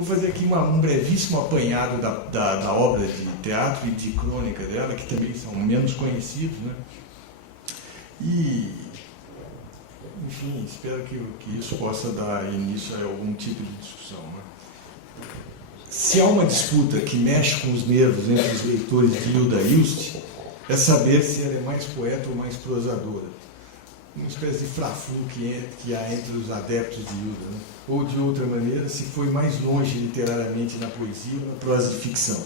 Vou fazer aqui um brevíssimo apanhado da obra de teatro e de crônica dela, que também são menos conhecidos, né? E, enfim, espero que isso possa dar início a algum tipo de discussão, né? Se há uma disputa que mexe com os nervos entre os leitores de Hilda Ilst, é saber se ela é mais poeta ou mais prosadora. Uma espécie de fla-flu que há entre os adeptos de Hilda, né? Ou, de outra maneira, se foi mais longe literariamente na poesia ou na prosa de ficção.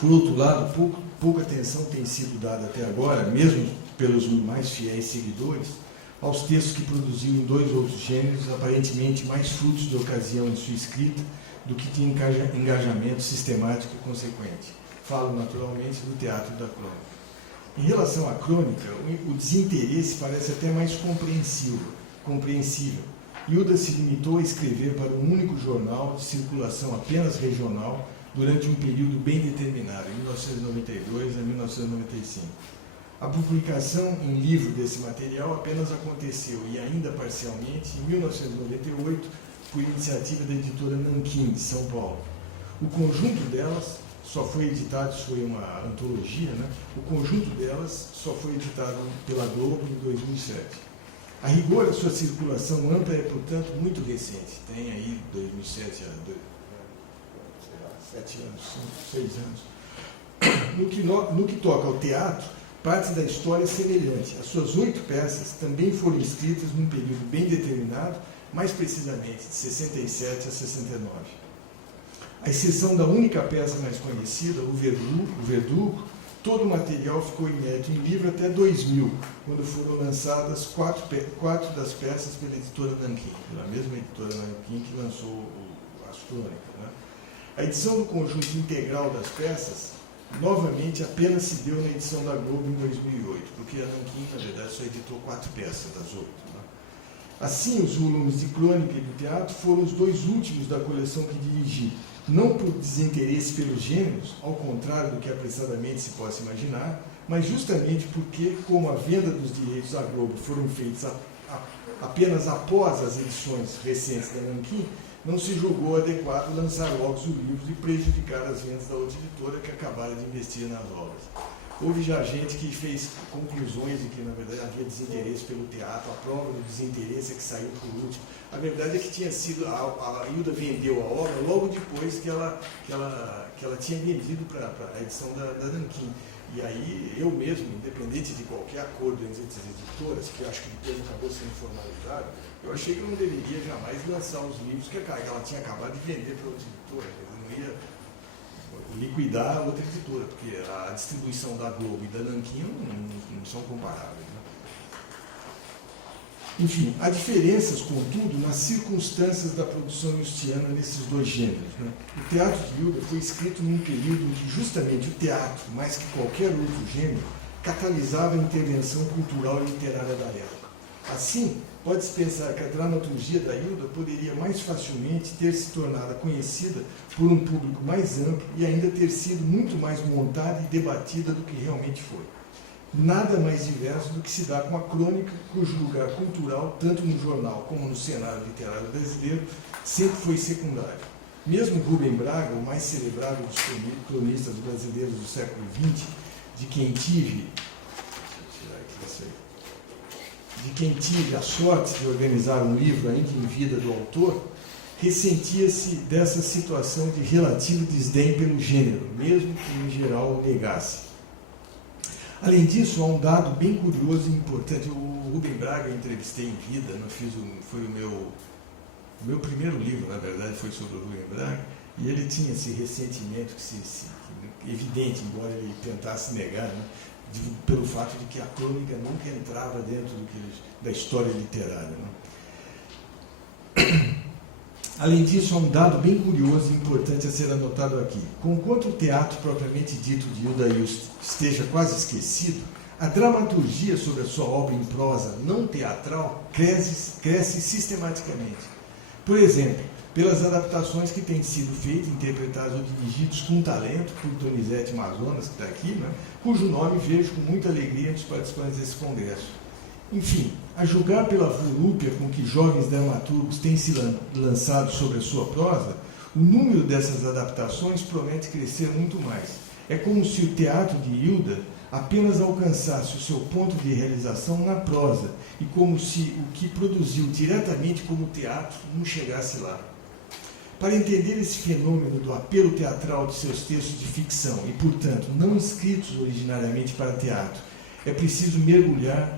Por outro lado, pouca atenção tem sido dada até agora, mesmo pelos mais fiéis seguidores, aos textos que produziu em dois outros gêneros, aparentemente mais frutos de ocasião de sua escrita do que de engajamento sistemático e consequente. Falo, naturalmente, do teatro da crônica. Em relação à crônica, o desinteresse parece até mais compreensível. Hilda se limitou a escrever para um único jornal de circulação apenas regional durante um período bem determinado, de 1992 a 1995. A publicação em livro desse material apenas aconteceu, e ainda parcialmente, em 1998, por iniciativa da editora Nanquim, de São Paulo. O conjunto delas só foi editado, isso foi uma antologia, né? O conjunto delas só foi editado pela Globo em 2007. A rigor, a sua circulação ampla é, portanto, muito recente. Tem aí 2007 a 7 anos, 6 anos. No que toca ao teatro, parte da história é semelhante. As suas 8 peças também foram escritas num período bem determinado, mais precisamente de 67 a 69. À exceção da única peça mais conhecida, o Verdugo, todo o material ficou inédito em livro até 2000, quando foram lançadas 4 das peças pela editora Nanquim, pela mesma editora Nanquim que lançou as crônicas, né? A edição do conjunto integral das peças, novamente, apenas se deu na edição da Globo em 2008, porque a Nanquim, na verdade, só editou 4 peças das 8. Né? Assim, os volumes de crônica e do teatro foram os 2 últimos da coleção que dirigi, não por desinteresse pelos gêneros, ao contrário do que apressadamente se possa imaginar, mas justamente porque, como a venda dos direitos à Globo foram feitos apenas após as edições recentes da Nanquim, não se julgou adequado lançar logo os livros e prejudicar as vendas da outra editora que acabara de investir nas obras. Houve já gente que fez conclusões de que, na verdade, havia desinteresse pelo teatro, a prova do desinteresse é que saiu por último. A verdade é que tinha sido, a Hilda vendeu a obra logo depois que ela tinha vendido para a edição da Nanquim. E aí, eu mesmo, independente de qualquer acordo entre as editoras, que eu acho que depois acabou sendo formalizado, eu achei que eu não deveria jamais lançar os livros que ela tinha acabado de vender para outra editora. Eu não ia liquidar a outra editora, porque a distribuição da Globo e da Nanquim não são comparáveis. Né? Enfim, há diferenças, contudo, nas circunstâncias da produção ilstiana nesses 2 gêneros. Né? O teatro de Hilda foi escrito num período em que justamente o teatro, mais que qualquer outro gênero, catalisava a intervenção cultural e literária da época. Assim, pode-se pensar que a dramaturgia da Hilda poderia mais facilmente ter se tornado conhecida por um público mais amplo e ainda ter sido muito mais montada e debatida do que realmente foi. Nada mais diverso do que se dá com a crônica, cujo lugar cultural, tanto no jornal como no cenário literário brasileiro, sempre foi secundário. Mesmo Rubem Braga, o mais celebrado dos cronistas brasileiros do século XX, de quem tive a sorte de organizar um livro ainda em vida do autor, ressentia-se dessa situação de relativo desdém pelo gênero, mesmo que em geral o negasse. Além disso, há um dado bem curioso e importante. O Rubem Braga eu entrevistei em vida, foi o meu primeiro livro, na verdade, foi sobre o Rubem Braga, e ele tinha esse ressentimento evidente, embora ele tentasse negar, né? Pelo fato de que a crônica nunca entrava dentro da história literária. Né? Além disso, há um dado bem curioso e importante a ser anotado aqui. Conquanto o teatro propriamente dito de Hilda Ilst esteja quase esquecido, a dramaturgia sobre a sua obra em prosa não teatral cresce sistematicamente. Por exemplo, pelas adaptações que têm sido feitas, interpretadas ou dirigidas com talento por Donizete Mazonas, que está aqui, né, cujo nome vejo com muita alegria entre os participantes desse congresso. Enfim, a julgar pela volúpia com que jovens dramaturgos têm se lançado sobre a sua prosa, O número dessas adaptações promete crescer muito mais. É como se o teatro de Hilda apenas alcançasse o seu ponto de realização na prosa, e como se o que produziu diretamente como teatro não chegasse lá. Para entender esse fenômeno do apelo teatral de seus textos de ficção, e, portanto, não escritos originariamente para teatro, é preciso mergulhar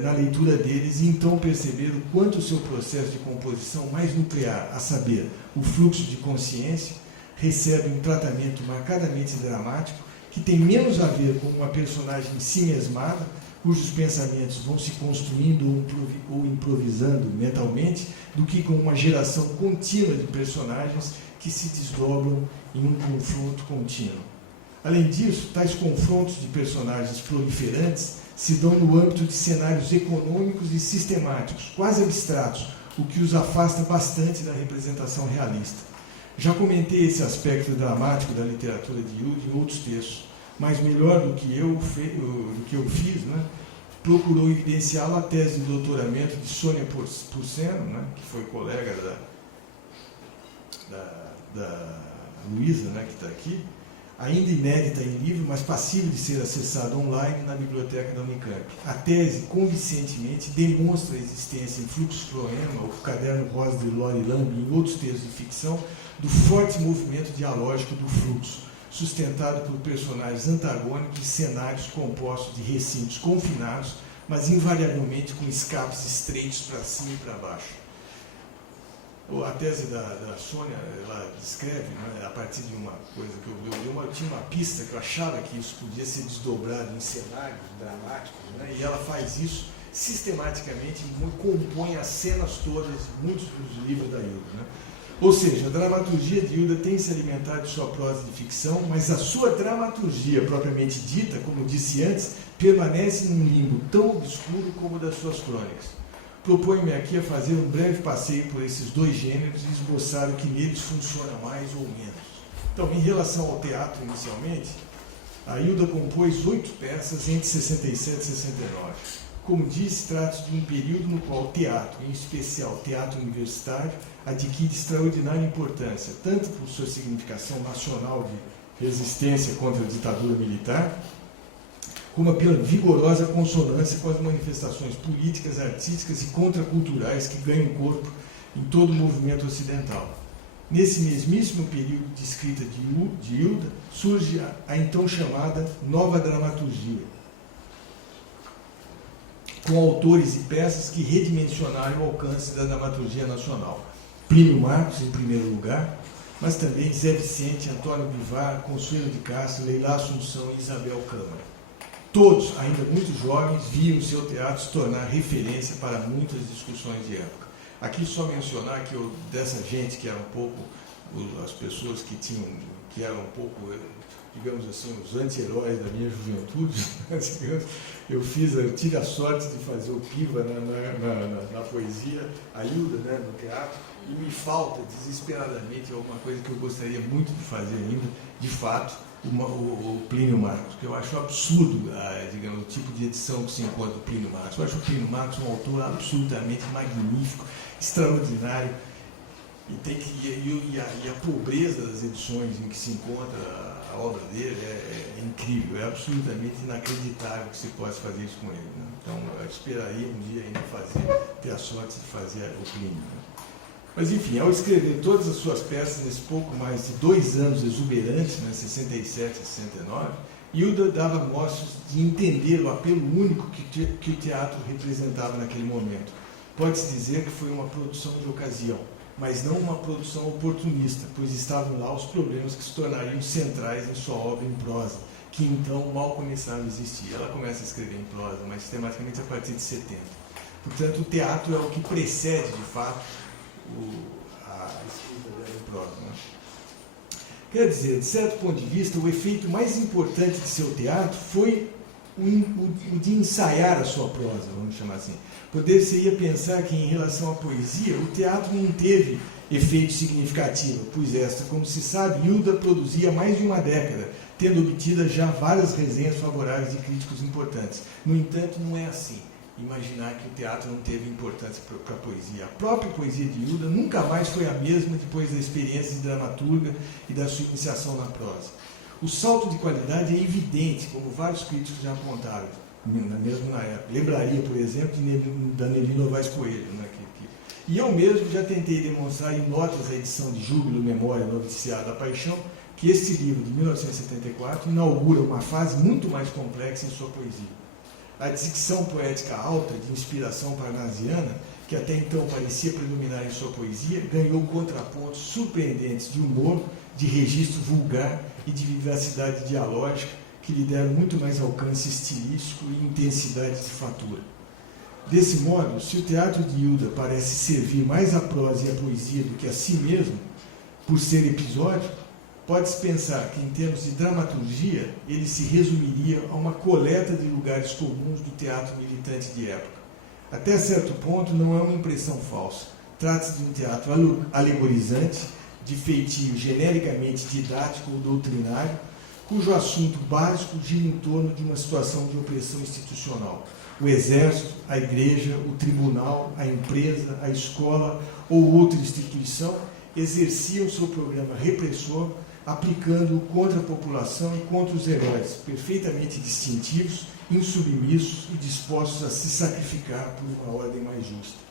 na leitura deles e então perceber o quanto o seu processo de composição mais nuclear, a saber, o fluxo de consciência, recebe um tratamento marcadamente dramático que tem menos a ver com uma personagem em si mesmada, cujos pensamentos vão se construindo ou improvisando mentalmente, do que com uma geração contínua de personagens que se desdobram em um confronto contínuo. Além disso, tais confrontos de personagens proliferantes se dão no âmbito de cenários econômicos e sistemáticos, quase abstratos, o que os afasta bastante da representação realista. Já comentei esse aspecto dramático da literatura de Hilda em outros textos, mas melhor do que eu fiz, né, procurou evidenciá-lo a tese de doutoramento de Sônia Porceno, né, que foi colega da Luísa, né, que está aqui, ainda inédita em livro, mas passível de ser acessada online na biblioteca da Unicamp. A tese, convincentemente, demonstra a existência em Fluxo Floema, o Caderno Rosa de Lori Lamb e em outros textos de ficção, do forte movimento dialógico do fluxo, sustentado por personagens antagônicos e cenários compostos de recintos confinados, mas invariavelmente com escapes estreitos para cima e para baixo. A tese da Sônia, ela descreve, né, a partir de uma coisa que eu tinha uma pista que eu achava que isso podia ser desdobrado em cenários dramáticos, né, e ela faz isso sistematicamente e compõe as cenas todas de muitos dos livros da Hilda, né? Ou seja, a dramaturgia de Hilda tem se alimentado de sua prosa de ficção, mas a sua dramaturgia propriamente dita, como disse antes, permanece num limbo tão obscuro como o das suas crônicas. Proponho-me aqui a fazer um breve passeio por esses dois gêneros e esboçar o que neles funciona mais ou menos. Então, em relação ao teatro, inicialmente, a Hilda compôs 8 peças entre 67 e 69. Como disse, trata-se de um período no qual o teatro, em especial o teatro universitário, adquire extraordinária importância, tanto por sua significação nacional de resistência contra a ditadura militar, como pela vigorosa consonância com as manifestações políticas, artísticas e contraculturais que ganham corpo em todo o movimento ocidental. Nesse mesmíssimo período de escrita de Hilda, surge a então chamada Nova Dramaturgia, com autores e peças que redimensionaram o alcance da dramaturgia nacional. Plínio Marcos, em primeiro lugar, mas também Zé Vicente, Antônio Bivar, Consuelo de Castro, Leila Assunção e Isabel Câmara. Todos, ainda muito jovens, viam seu teatro se tornar referência para muitas discussões de época. Aqui só mencionar que dessa gente que era um pouco, as pessoas que eram um pouco, digamos assim, os anti-heróis da minha juventude, eu tive a sorte de fazer o Piva na poesia, a Hilda, né, no teatro, e me falta desesperadamente alguma coisa que eu gostaria muito de fazer ainda, de fato, o Plínio Marcos, que eu acho absurdo, digamos, o tipo de edição que se encontra do Plínio Marcos. Eu acho o Plínio Marcos um autor absolutamente magnífico, extraordinário, e a pobreza das edições em que se encontra a obra dele é incrível, é absolutamente inacreditável que se possa fazer isso com ele, né? Então, eu esperaria um dia ainda ter a sorte de fazer o Plínio, né? Mas, enfim, ao escrever todas as suas peças nesse pouco mais de 2 anos exuberantes, né, 67 e 69, Hilda dava mostras de entender o apelo único que o teatro representava naquele momento. Pode-se dizer que foi uma produção de ocasião, mas não uma produção oportunista, pois estavam lá os problemas que se tornariam centrais em sua obra em prosa, que então mal começaram a existir. Ela começa a escrever em prosa, mas sistematicamente a partir de 70. Portanto, o teatro é o que precede, de fato, a escrita dela em prosa, né? Quer dizer, de certo ponto de vista, o efeito mais importante de seu teatro foi o de ensaiar a sua prosa, vamos chamar assim. Poder-se-ia pensar que, em relação à poesia, o teatro não teve efeito significativo, pois esta, como se sabe, Hilda produzia há mais de uma década, tendo obtido já várias resenhas favoráveis de críticos importantes. No entanto, não é assim. imaginar que o teatro não teve importância para a poesia. A própria poesia de Hilda nunca mais foi a mesma depois da experiência de dramaturga e da sua iniciação na prosa. O salto de qualidade é evidente, como vários críticos já apontaram, mesmo na época. Lembraria, por exemplo, da Nelly Novaes Coelho. Né, e eu mesmo já tentei demonstrar em notas à edição de Júbilo, Memória, Noviciado da Paixão, que este livro, de 1974, inaugura uma fase muito mais complexa em sua poesia. A dicção poética alta, de inspiração parnasiana, que até então parecia predominar em sua poesia, ganhou contrapontos surpreendentes de humor, de registro vulgar e de vivacidade dialógica, que lhe deram muito mais alcance estilístico e intensidade de fatura. Desse modo, se o teatro de Hilda parece servir mais à prosa e à poesia do que a si mesmo, por ser episódico, pode-se pensar que, em termos de dramaturgia, ele se resumiria a uma coleta de lugares comuns do teatro militante de época. Até certo ponto, não é uma impressão falsa. Trata-se de um teatro alegorizante, de feitio genericamente didático ou doutrinário, cujo assunto básico gira em torno de uma situação de opressão institucional. O exército, a igreja, o tribunal, a empresa, a escola ou outra instituição exerciam seu programa repressor, aplicando-o contra a população e contra os heróis, perfeitamente distintivos, insubmissos e dispostos a se sacrificar por uma ordem mais justa.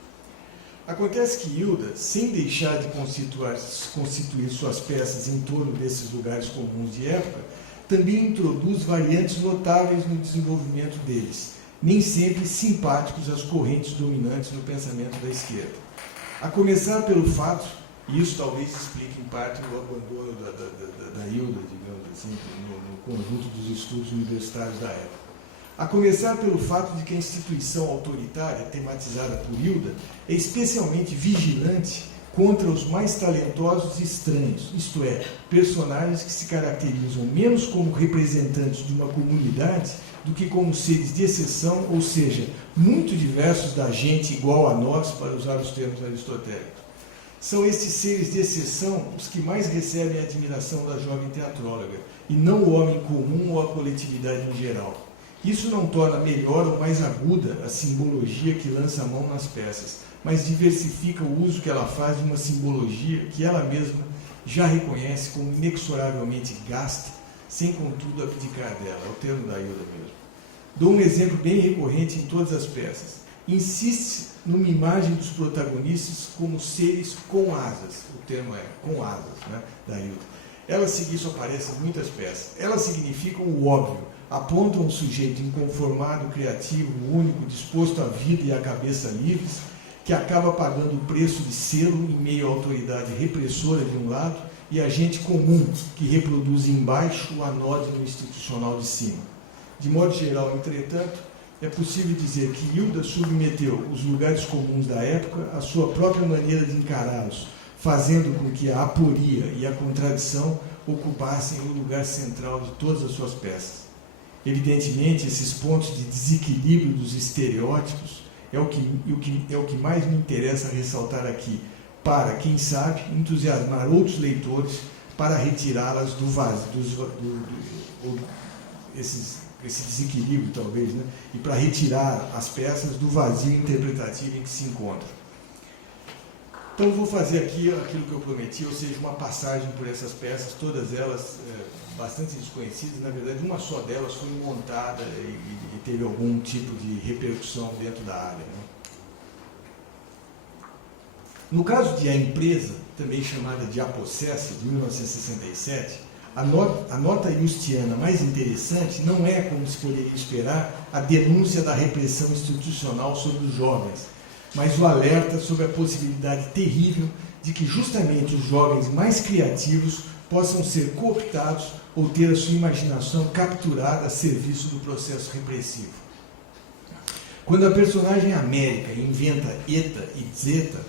Acontece que Hilda, sem deixar de constituir suas peças em torno desses lugares comuns de época, também introduz variantes notáveis no desenvolvimento deles, nem sempre simpáticos às correntes dominantes no pensamento da esquerda. A começar pelo fato, e isso talvez explique em parte o abandono da Hilda, digamos assim, no conjunto dos estudos universitários da época. A começar pelo fato de que a instituição autoritária, tematizada por Hilda, é especialmente vigilante contra os mais talentosos e estranhos, isto é, personagens que se caracterizam menos como representantes de uma comunidade do que como seres de exceção, ou seja, muito diversos da gente igual a nós, para usar os termos aristotélicos. São estes seres de exceção os que mais recebem a admiração da jovem teatróloga, e não o homem comum ou a coletividade em geral. Isso não torna melhor ou mais aguda a simbologia que lança a mão nas peças, mas diversifica o uso que ela faz de uma simbologia que ela mesma já reconhece como inexoravelmente gasta, sem contudo abdicar dela. É o termo da Hilda mesmo. Dou um exemplo bem recorrente em todas as peças. Insiste numa imagem dos protagonistas como seres com asas. O termo é com asas, né, da Hilda. Isso aparece em muitas peças. Elas significam o óbvio, apontam um sujeito inconformado, criativo, único, disposto à vida e à cabeça livres, que acaba pagando o preço de sê-lo em meio à autoridade repressora de um lado e a gente comum, que reproduz embaixo o anódino institucional de cima. De modo geral, entretanto, é possível dizer que Hilda submeteu os lugares comuns da época à sua própria maneira de encará-los, fazendo com que a aporia e a contradição ocupassem o lugar central de todas as suas peças. Evidentemente, esses pontos de desequilíbrio dos estereótipos é o que mais me interessa ressaltar aqui, para, quem sabe, entusiasmar outros leitores para retirá-las do vazio, esse desequilíbrio, talvez, né? E para retirar as peças do vazio interpretativo em que se encontram. Então, vou fazer aqui aquilo que eu prometi, ou seja, uma passagem por essas peças, todas elas bastante desconhecidas. Na verdade, uma só delas foi montada e teve algum tipo de repercussão dentro da área, né? No caso de A Empresa, também chamada de A Possessa, de 1967, a nota justiana mais interessante não é, como se poderia esperar, a denúncia da repressão institucional sobre os jovens, mas o alerta sobre a possibilidade terrível de que justamente os jovens mais criativos possam ser cooptados ou ter a sua imaginação capturada a serviço do processo repressivo. Quando a personagem América inventa Eta e Zeta,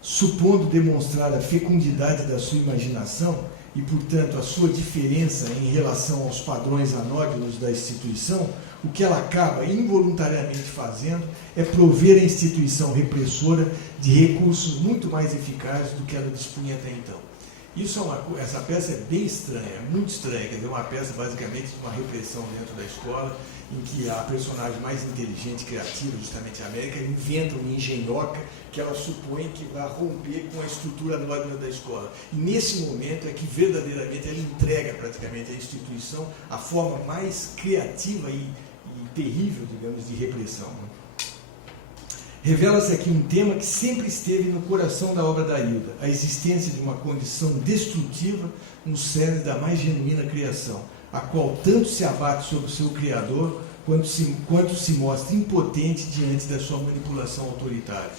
supondo demonstrar a fecundidade da sua imaginação e, portanto, a sua diferença em relação aos padrões anódinos da instituição, o que ela acaba involuntariamente fazendo é prover a instituição repressora de recursos muito mais eficazes do que ela dispunha até então. Essa peça é bem estranha, é muito estranha, quer dizer, uma peça basicamente de uma repressão dentro da escola, em que a personagem mais inteligente e criativa, justamente a América, inventa uma engenhoca que ela supõe que vai romper com a estrutura anônima da escola. E nesse momento é que verdadeiramente ela entrega praticamente à instituição a forma mais criativa e terrível, digamos, de repressão. Revela-se aqui um tema que sempre esteve no coração da obra da Hilda, a existência de uma condição destrutiva no cerne da mais genuína criação, a qual tanto se abate sobre o seu Criador, quanto se mostra impotente diante da sua manipulação autoritária.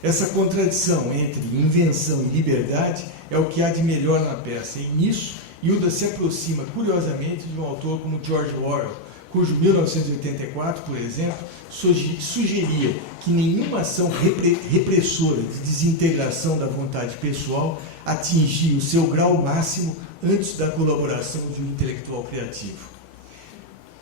Essa contradição entre invenção e liberdade é o que há de melhor na peça, e nisso Hilda se aproxima curiosamente de um autor como George Orwell, cujo 1984, por exemplo, sugeria que nenhuma ação repressora de desintegração da vontade pessoal atingia o seu grau máximo antes da colaboração de um intelectual criativo.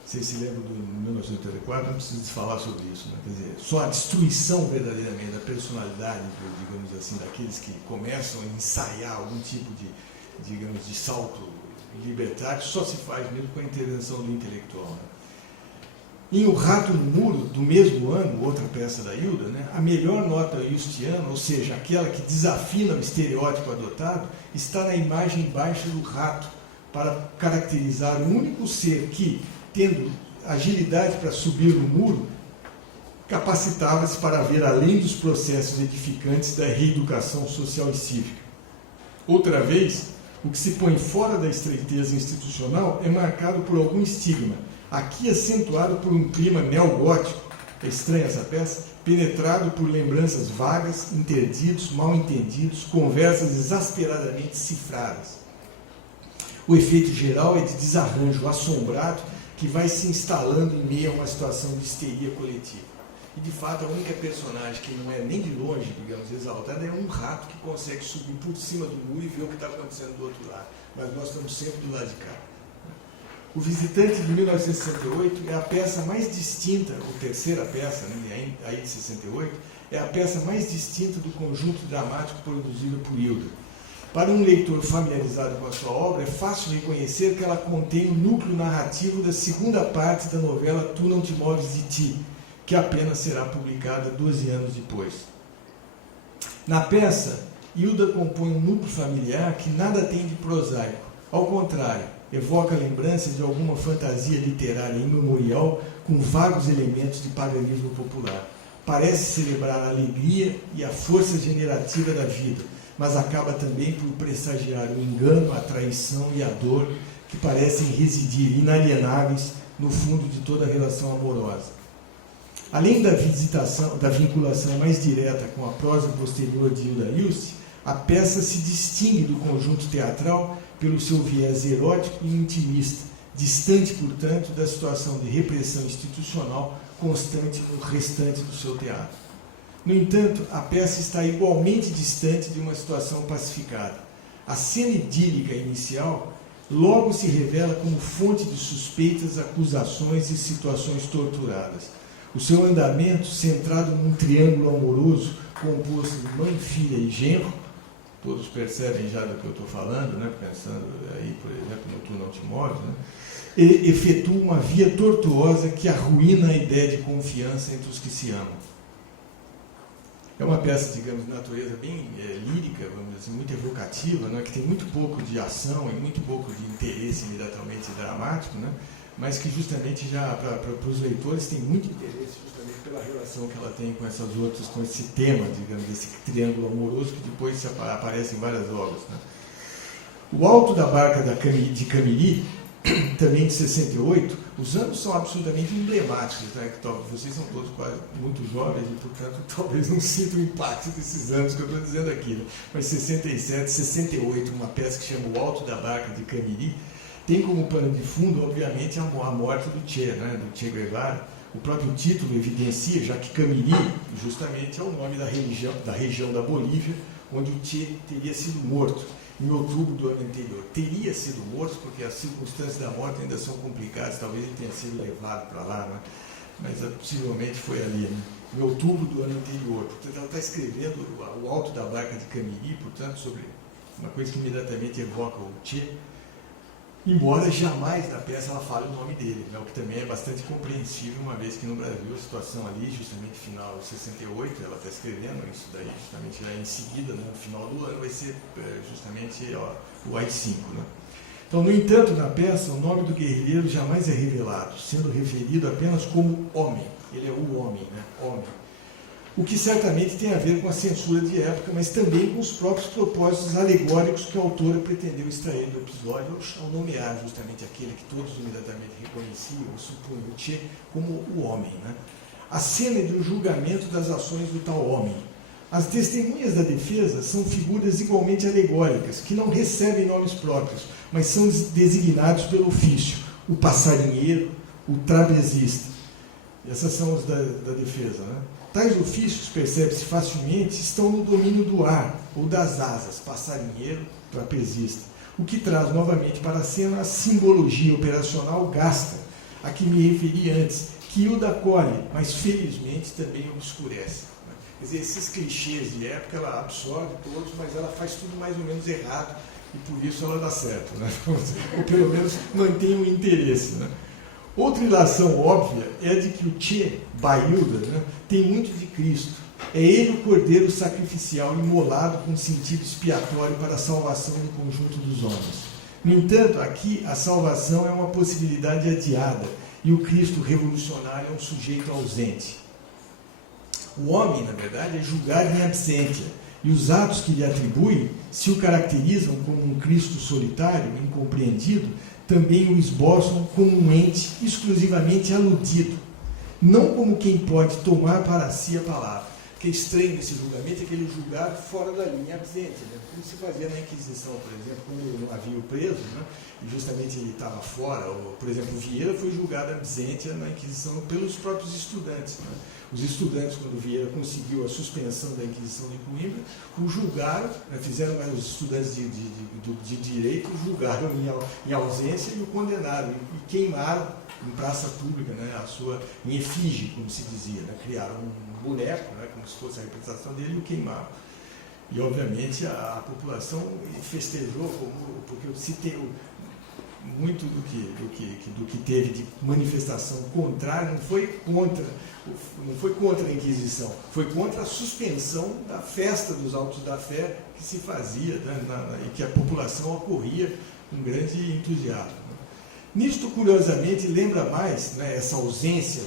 Vocês se lembram do 1984? Não preciso falar sobre isso, né? Quer dizer, só a destruição verdadeiramente da personalidade, digamos assim, daqueles que começam a ensaiar algum tipo de, digamos, de salto libertário, só se faz mesmo com a intervenção do intelectual, né? Em O Rato no Muro, do mesmo ano, outra peça da Hilda, né, a melhor nota justiana, ou seja, aquela que desafina o estereótipo adotado, está na imagem baixa do rato, para caracterizar o único ser que, tendo agilidade para subir no muro, capacitava-se para ver além dos processos edificantes da reeducação social e cívica. Outra vez, o que se põe fora da estreiteza institucional é marcado por algum estigma, aqui acentuado por um clima neogótico, é estranha essa peça, penetrado por lembranças vagas, interditos, mal entendidos, conversas exasperadamente cifradas. O efeito geral é de desarranjo assombrado que vai se instalando em meio a uma situação de histeria coletiva. E, de fato, a única personagem que não é nem de longe, digamos, exaltada é um rato que consegue subir por cima do muro e ver o que está acontecendo do outro lado. Mas nós estamos sempre do lado de cá. O Visitante, de 1968, é a peça mais distinta, ou terceira peça, né, aí de 68, é a peça mais distinta do conjunto dramático produzido por Hilda. Para um leitor familiarizado com a sua obra, é fácil reconhecer que ela contém o núcleo narrativo da segunda parte da novela Tu Não Te Moves de Ti, que apenas será publicada 12 anos depois. Na peça, Hilda compõe um núcleo familiar que nada tem de prosaico. Ao contrário, evoca lembranças de alguma fantasia literária imemorial com vagos elementos de paganismo popular. Parece celebrar a alegria e a força generativa da vida, mas acaba também por pressagiar o engano, a traição e a dor que parecem residir inalienáveis no fundo de toda relação amorosa. Além da vinculação mais direta com a prosa posterior de Hilda Ilse, a peça se distingue do conjunto teatral pelo seu viés erótico e intimista, distante, portanto, da situação de repressão institucional constante no restante do seu teatro. No entanto, a peça está igualmente distante de uma situação pacificada. A cena idílica inicial logo se revela como fonte de suspeitas, acusações e situações torturadas. O seu andamento, centrado num triângulo amoroso composto de mãe, filha e genro, todos percebem já do que eu estou falando, né? Pensando aí, por exemplo, no Tu Não Te Moves, né? Ele efetua uma via tortuosa que arruína a ideia de confiança entre os que se amam. É uma peça, digamos, de natureza bem lírica, vamos dizer assim, muito evocativa, né? Que tem muito pouco de ação e muito pouco de interesse imediatamente dramático, né? Mas que justamente já para os leitores tem muito interesse justamente pela relação que ela tem com essas outras, com esse tema, digamos, desse triângulo amoroso que depois aparece em várias obras, né? O Alto da Barca de Camiri, também de 68, os anos são absolutamente emblemáticos, né? Vocês são todos quase muito jovens e, portanto, talvez não sintam o impacto desses anos que eu estou dizendo aqui, né? Mas 67, 68, uma peça que chama O Alto da Barca de Camiri, tem como pano de fundo, obviamente, a morte do Che, né? Do Che Guevara. O próprio título evidencia, já que Camiri, justamente, é o nome da região da Bolívia, onde o Che teria sido morto em outubro do ano anterior. Teria sido morto, porque as circunstâncias da morte ainda são complicadas, talvez ele tenha sido levado para lá, né? Mas possivelmente foi ali, né? Em outubro do ano anterior. Portanto, ela está escrevendo O Alto da Barca de Camiri, portanto, sobre uma coisa que imediatamente evoca o Che, embora jamais na peça ela fale o nome dele, né? O que também é bastante compreensível, uma vez que no Brasil a situação ali, justamente final de 68, ela está escrevendo isso daí, justamente lá em seguida, né, no final do ano, vai ser justamente o AI-5. Né? Então, no entanto, na peça, o nome do guerrilheiro jamais é revelado, sendo referido apenas como homem. Ele é o homem, né? Homem. O que certamente tem a ver com a censura de época, mas também com os próprios propósitos alegóricos que a autora pretendeu extrair do episódio ao nomear justamente aquele que todos imediatamente reconheciam, ou supunham o Che, como o homem. Né? A cena do julgamento das ações do tal homem. As testemunhas da defesa são figuras igualmente alegóricas, que não recebem nomes próprios, mas são designados pelo ofício, o passarinheiro, o trapezista. Essas são os da defesa. Né? Tais ofícios, percebe-se facilmente, estão no domínio do ar ou das asas, passarinheiro, trapezista, o que traz novamente para a cena a simbologia operacional gasta, a que me referi antes, que o acolhe, mas felizmente também obscurece. Quer dizer, esses clichês de época ela absorve todos, mas ela faz tudo mais ou menos errado e por isso ela dá certo, né? Ou pelo menos mantém o interesse. Né? Outra ilação óbvia é a de que o Che, Bailda, né, tem muito de Cristo. É ele o cordeiro sacrificial imolado com sentido expiatório para a salvação do conjunto dos homens. No entanto, aqui a salvação é uma possibilidade adiada e o Cristo revolucionário é um sujeito ausente. O homem, na verdade, é julgado em absentia, e os atos que lhe atribuem, se o caracterizam como um Cristo solitário, incompreendido, também o esboçam como um ente exclusivamente aludido, não como quem pode tomar para si a palavra. O que é estranho nesse julgamento é que ele é julgado fora da linha absentia, né? Como se fazia na Inquisição, por exemplo, quando não havia o preso, né? E justamente ele estava fora, ou, por exemplo, Vieira foi julgado absentia na Inquisição pelos próprios estudantes. Né? Os estudantes, quando Vieira conseguiu a suspensão da Inquisição de Coimbra, o julgaram, né? Fizeram os estudantes de direito, julgaram em ausência e o condenaram, e queimaram em praça pública, né? Em efígie, como se dizia, né? Criaram um boneco, né? Como se fosse a representação dele, e o queimaram. E, obviamente, a população festejou, porque eu citei muito do que teve de manifestação contrária não foi contra a Inquisição, foi contra a suspensão da festa dos autos da fé que se fazia, né, e que a população acorria com grande entusiasmo. Né. Nisto, curiosamente, lembra mais, né, essa ausência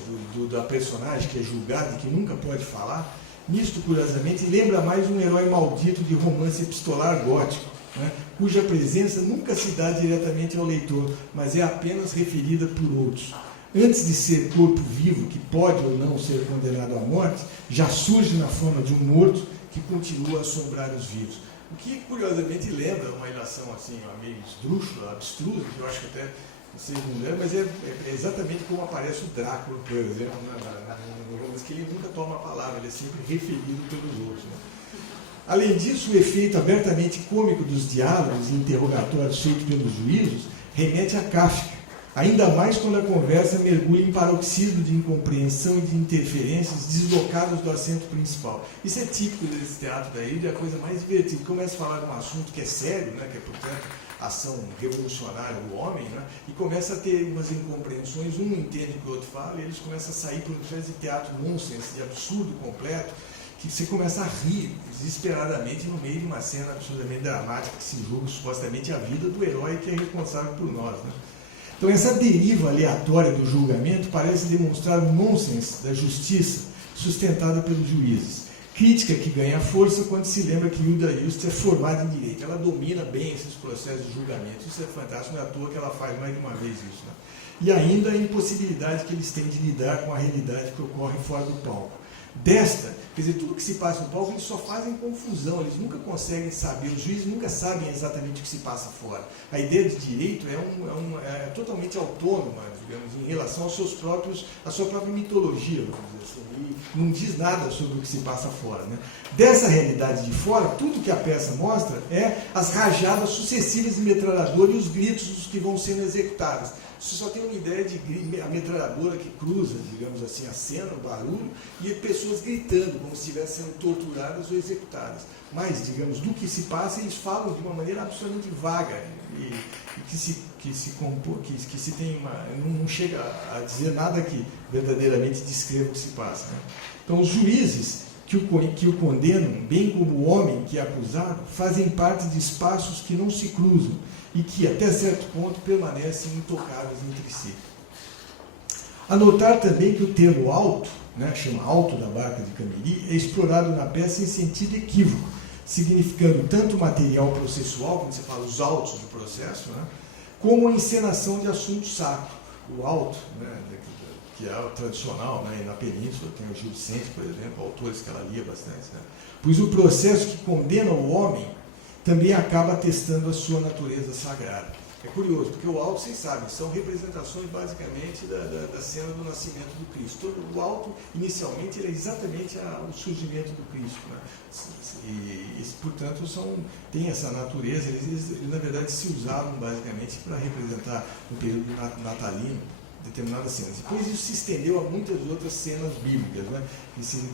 da personagem que é julgada e que nunca pode falar, nisto, curiosamente, lembra mais um herói maldito de romance epistolar gótico, né, cuja presença nunca se dá diretamente ao leitor, mas é apenas referida por outros. Antes de ser corpo vivo, que pode ou não ser condenado à morte, já surge na forma de um morto que continua a assombrar os vivos. O que, curiosamente, lembra uma ilação assim, meio esdrúxula, abstrusa, que eu acho que até vocês não lembram, mas é exatamente como aparece o Drácula, por exemplo, no romance, que ele nunca toma a palavra, ele é sempre referido pelos outros. Né? Além disso, o efeito abertamente cômico dos diálogos e interrogatórios feitos pelos juízos remete a Kafka, ainda mais quando a conversa mergulha em paroxismo de incompreensão e de interferências deslocadas do assento principal. Isso é típico desse teatro da Ilha, é a coisa mais divertida. Começa a falar de um assunto que é sério, né, que é, portanto, a ação revolucionária do homem, né, e começa a ter umas incompreensões, um entende o que o outro fala, e eles começam a sair por uma espécie de teatro nonsense, de absurdo completo, que você começa a rir desesperadamente no meio de uma cena absurdamente dramática que se julga supostamente a vida do herói que é responsável por nós. Né? Então, essa deriva aleatória do julgamento parece demonstrar o nonsense da justiça sustentada pelos juízes. Crítica que ganha força quando se lembra que Hilda Hilst é formada em direito. Ela domina bem esses processos de julgamento. Isso é fantástico, não é à toa que ela faz mais de uma vez isso. Né? E ainda a impossibilidade que eles têm de lidar com a realidade que ocorre fora do palco. Quer dizer, tudo que se passa no palco, eles só fazem confusão, eles nunca conseguem saber, os juízes nunca sabem exatamente o que se passa fora. A ideia de direito é totalmente autônoma, digamos, em relação à sua própria mitologia, vamos dizer assim, e não diz nada sobre o que se passa fora. Né? Dessa realidade de fora, tudo que a peça mostra é as rajadas sucessivas de metralhadora e os gritos dos que vão sendo executados. Você só tem uma ideia de a metralhadora que cruza, digamos assim, a cena, o barulho, e pessoas gritando, como se estivessem sendo torturadas ou executadas. Mas, digamos, do que se passa, eles falam de uma maneira absolutamente vaga e que se tem não chega a dizer nada que verdadeiramente descreva o que se passa. Né? Então, os juízes que o condenam, bem como o homem que é acusado, fazem parte de espaços que não se cruzam e que, até certo ponto, permanecem intocáveis entre si. Anotar também que o termo auto, né, chama Auto da Barca de Camiri, é explorado na peça em sentido equívoco, significando tanto o material processual, quando você fala os autos do processo, né, como a encenação de assunto sacro. O auto, né, que é o tradicional, né, e na Península tem o Gil Vicente, por exemplo, autores que ela lia bastante. Né, pois o processo que condena o homem também acaba atestando a sua natureza sagrada. É curioso, porque o alto, vocês sabem, são representações basicamente da cena do nascimento do Cristo. O alto, inicialmente, ele é exatamente o surgimento do Cristo. Né? E portanto, tem essa natureza, eles, na verdade, se usavam basicamente para representar no período natalino determinadas cenas. Depois isso se estendeu a muitas outras cenas bíblicas, né?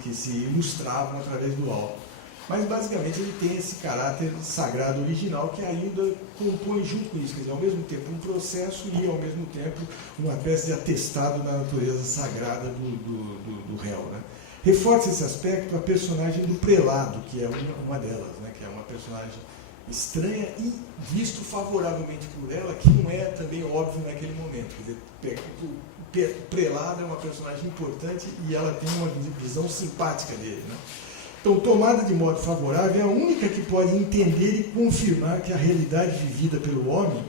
que se ilustravam através do alto. Mas, basicamente, ele tem esse caráter sagrado original que ainda compõe junto com isso. Quer dizer, ao mesmo tempo um processo e, ao mesmo tempo, uma espécie de atestado na natureza sagrada do réu. Né? Reforça esse aspecto a personagem do prelado, que é uma delas, né? Que é uma personagem estranha e visto favoravelmente por ela, que não é também óbvio naquele momento. Quer dizer, o prelado é uma personagem importante e ela tem uma visão simpática dele. Né? Então, tomada de modo favorável é a única que pode entender e confirmar que a realidade vivida pelo homem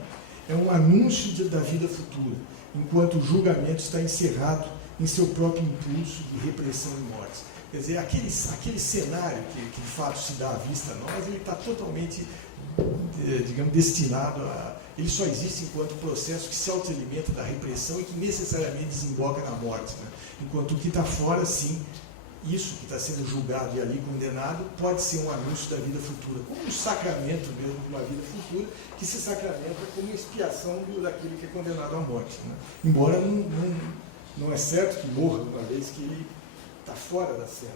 é um anúncio da vida futura, enquanto o julgamento está encerrado em seu próprio impulso de repressão e morte. Quer dizer, aquele cenário que de fato se dá à vista a nós, ele está totalmente, digamos, destinado a... Ele só existe enquanto processo que se autoalimenta da repressão e que necessariamente desemboca na morte. Né? Enquanto o que está fora, sim, isso que está sendo julgado e ali condenado pode ser um anúncio da vida futura, como um sacramento mesmo de uma vida futura, que se sacramenta como expiação daquele que é condenado à morte. Né? Embora não é certo que morra uma vez que ele está fora da cena.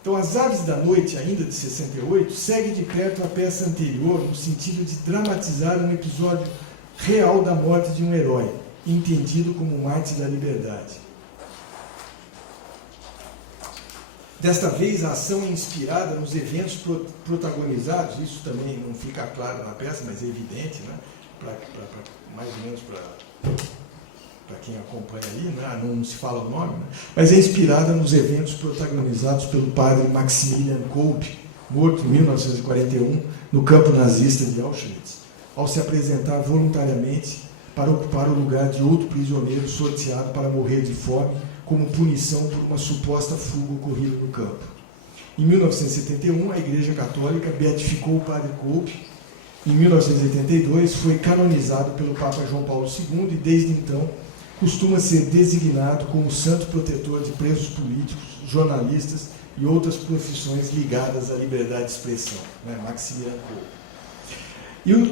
Então, As Aves da Noite, ainda de 68, segue de perto a peça anterior no sentido de dramatizar um episódio real da morte de um herói, entendido como mártir da liberdade. Desta vez, a ação é inspirada nos eventos protagonizados, isso também não fica claro na peça, mas é evidente, né? Mais ou menos para quem acompanha ali, né? Não se fala o nome, né? Mas é inspirada nos eventos protagonizados pelo padre Maximilian Kolbe, morto em 1941 no campo nazista de Auschwitz, ao se apresentar voluntariamente para ocupar o lugar de outro prisioneiro sorteado para morrer de fome, como punição por uma suposta fuga ocorrida no campo. Em 1971, a Igreja Católica beatificou o padre Kolbe. Em 1982, foi canonizado pelo Papa João Paulo II e, desde então, costuma ser designado como santo protetor de presos políticos, jornalistas e outras profissões ligadas à liberdade de expressão. Né? Maximilian Kolbe.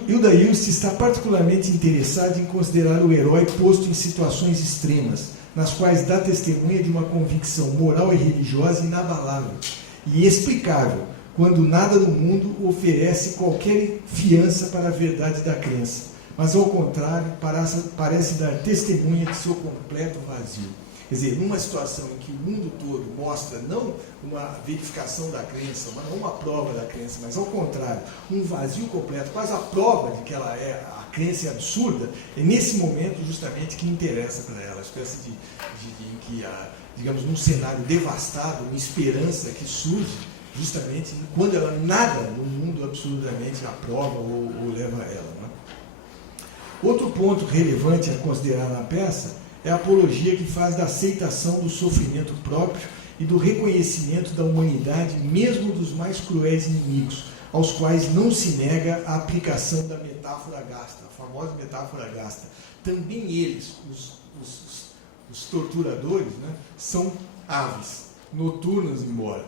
Hilda Ilst está particularmente interessada em considerar o herói posto em situações extremas, nas quais dá testemunha de uma convicção moral e religiosa inabalável e explicável, quando nada no mundo oferece qualquer fiança para a verdade da crença, mas, ao contrário, parece dar testemunha de seu completo vazio. Quer dizer, numa situação em que o mundo todo mostra não uma verificação da crença, não uma prova da crença, mas, ao contrário, um vazio completo, quase a prova de que a crença é absurda, é nesse momento justamente que interessa para ela, a espécie em que, digamos, num cenário devastado, uma esperança que surge justamente quando ela nada no mundo absolutamente aprova ou leva a ela. Né? Outro ponto relevante a considerar na peça é a apologia que faz da aceitação do sofrimento próprio e do reconhecimento da humanidade, mesmo dos mais cruéis inimigos, aos quais não se nega a aplicação da metáfora gasta, a famosa metáfora gasta. Também eles, os torturadores, né, são aves, noturnas embora.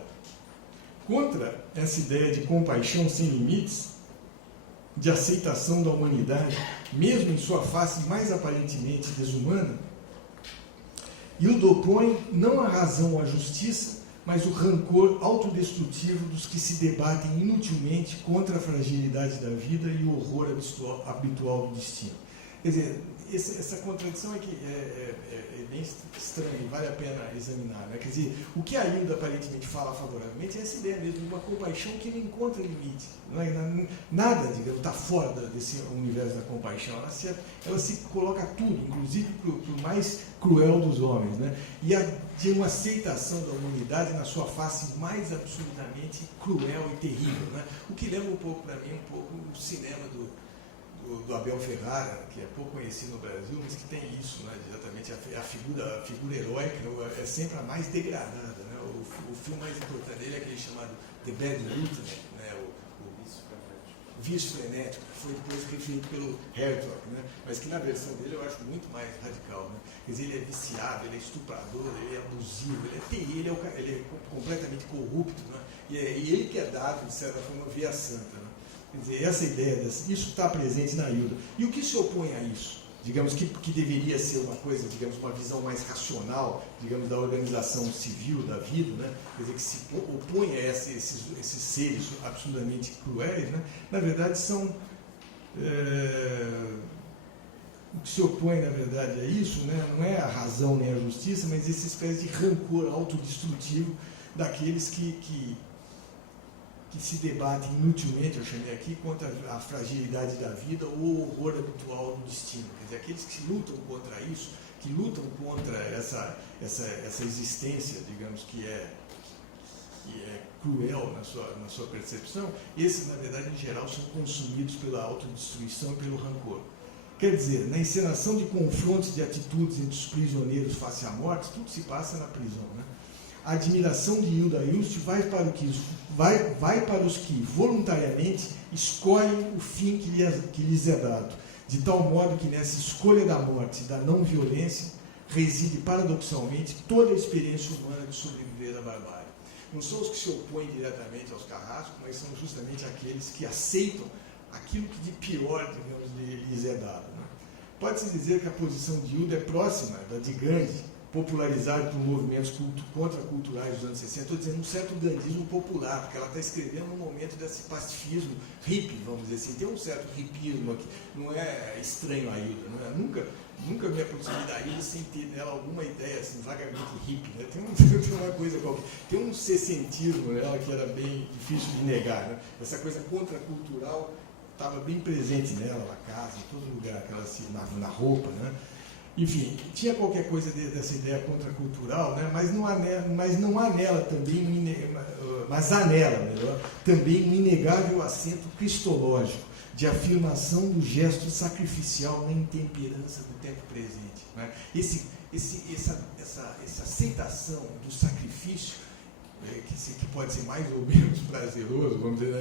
Contra essa ideia de compaixão sem limites, de aceitação da humanidade, mesmo em sua face mais aparentemente desumana, Hilda opõe não a razão ou a justiça, mas o rancor autodestrutivo dos que se debatem inutilmente contra a fragilidade da vida e o horror habitual do destino. Quer dizer, essa contradição é bem estranha e vale a pena examinar. Né? Quer dizer, o que a Hilda aparentemente fala favoravelmente é essa ideia mesmo de uma compaixão que não encontra limite. Não é? Nada, digamos, está fora desse universo da compaixão. Ela se coloca tudo, inclusive para o mais cruel dos homens. Né? E de uma aceitação da humanidade na sua face mais absolutamente cruel e terrível. Né? O que lembra um pouco, para mim, o cinema do Abel Ferrara, que é pouco conhecido no Brasil, mas que tem isso, né? Exatamente a figura heróica é sempre a mais degradada. Né? O filme mais importante dele é aquele chamado The Bad Lieutenant, né? O Vício Frenético, que foi depois refeito pelo Herzog, né? Mas que na versão dele eu acho muito mais radical. Né? Quer dizer, ele é viciado, ele é estuprador, ele é abusivo, ele é terrível, ele é completamente corrupto, né? E ele que é dado, de certa forma, via santa. Né? Quer dizer, essa ideia, isso está presente na Hilda. E o que se opõe a isso? Digamos que deveria ser uma coisa, digamos, uma visão mais racional, digamos, da organização civil da vida, né? Quer dizer, que se opõe a esses seres absolutamente cruéis, né? Na verdade, são... o que se opõe, na verdade, a isso, né? Não é a razão nem a justiça, mas essa espécie de rancor autodestrutivo daqueles que se debatem inutilmente, eu chamei aqui, contra a fragilidade da vida ou o horror habitual do destino. Quer dizer, aqueles que lutam contra isso, que lutam contra essa existência, digamos, que é cruel na sua percepção, esses, na verdade, em geral, são consumidos pela autodestruição e pelo rancor. Quer dizer, na encenação de confrontos de atitudes entre os prisioneiros face à morte, tudo se passa na prisão, né? A admiração de Hilda Ilst vai para os que voluntariamente escolhem o fim que lhes é dado, de tal modo que nessa escolha da morte e da não violência reside paradoxalmente toda a experiência humana de sobreviver à barbárie. Não são os que se opõem diretamente aos carrascos, mas são justamente aqueles que aceitam aquilo que de pior, digamos, lhes é dado. Né? Pode-se dizer que a posição de Hilda é próxima da de Gandhi, popularizado por movimentos contraculturais dos anos 60, estou dizendo um certo gandhismo popular, porque ela está escrevendo num momento desse pacifismo hippie, vamos dizer assim, tem um certo hippismo aqui, não é estranho a Hilda, não é? Nunca me aproximei da Hilda sem ter nela alguma ideia assim, vagamente hippie, né? Tem uma coisa qualquer, tem um sessentismo nela que era bem difícil de negar, né? Essa coisa contracultural estava bem presente nela, na casa, em todo lugar, na roupa, né? Enfim, tinha qualquer coisa dessa ideia contracultural, né? Mas não há nela também, mas há nela, melhor, também um inegável acento cristológico de afirmação do gesto sacrificial na intemperança do tempo presente. Né? Essa aceitação do sacrifício, que pode ser mais ou menos prazeroso, vamos dizer,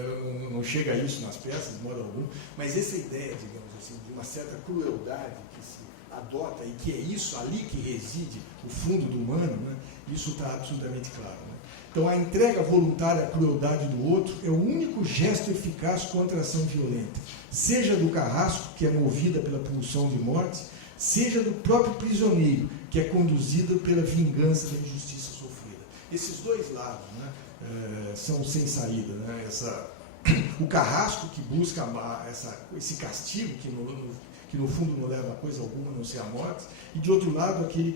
não chega a isso nas peças, de modo algum, mas essa ideia, digamos assim, de uma certa crueldade que se adota e que é isso ali que reside o fundo do humano, né? Isso está absolutamente claro. Né? Então, a entrega voluntária à crueldade do outro é o único gesto eficaz contra a ação violenta, seja do carrasco, que é movida pela pulsão de morte, seja do próprio prisioneiro, que é conduzido pela vingança da injustiça sofrida. Esses dois lados, né, são sem saída. Né? O carrasco que busca esse castigo, que no fundo não leva a coisa alguma, a não ser a morte, e de outro lado aquele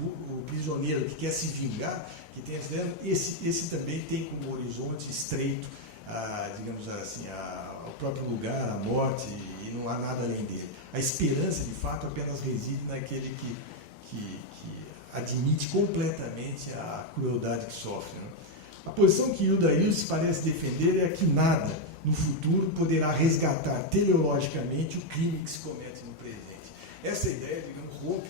o prisioneiro que quer se vingar, que tem esse também tem como horizonte estreito, digamos assim, ao próprio lugar, a morte, e não há nada além dele. A esperança, de fato, apenas reside naquele que admite completamente a crueldade que sofre. Né? A posição que Hilda Ilse parece defender é a que nada no futuro poderá resgatar teleologicamente o crime que se comete no presente. Essa ideia, digamos, rompe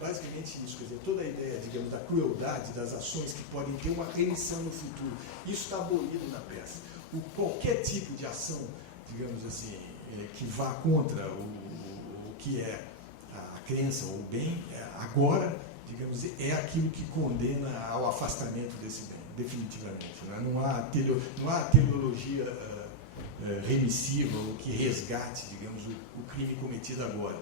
basicamente isso, quer dizer, toda a ideia, digamos, da crueldade, das ações que podem ter uma remissão no futuro. Isso está abolido na peça. Qualquer tipo de ação, digamos assim, que vá contra o que é a crença ou o bem, agora, digamos, é aquilo que condena ao afastamento desse bem, definitivamente. Né? Não há teleologia remissiva ou que resgate, digamos, o crime cometido agora.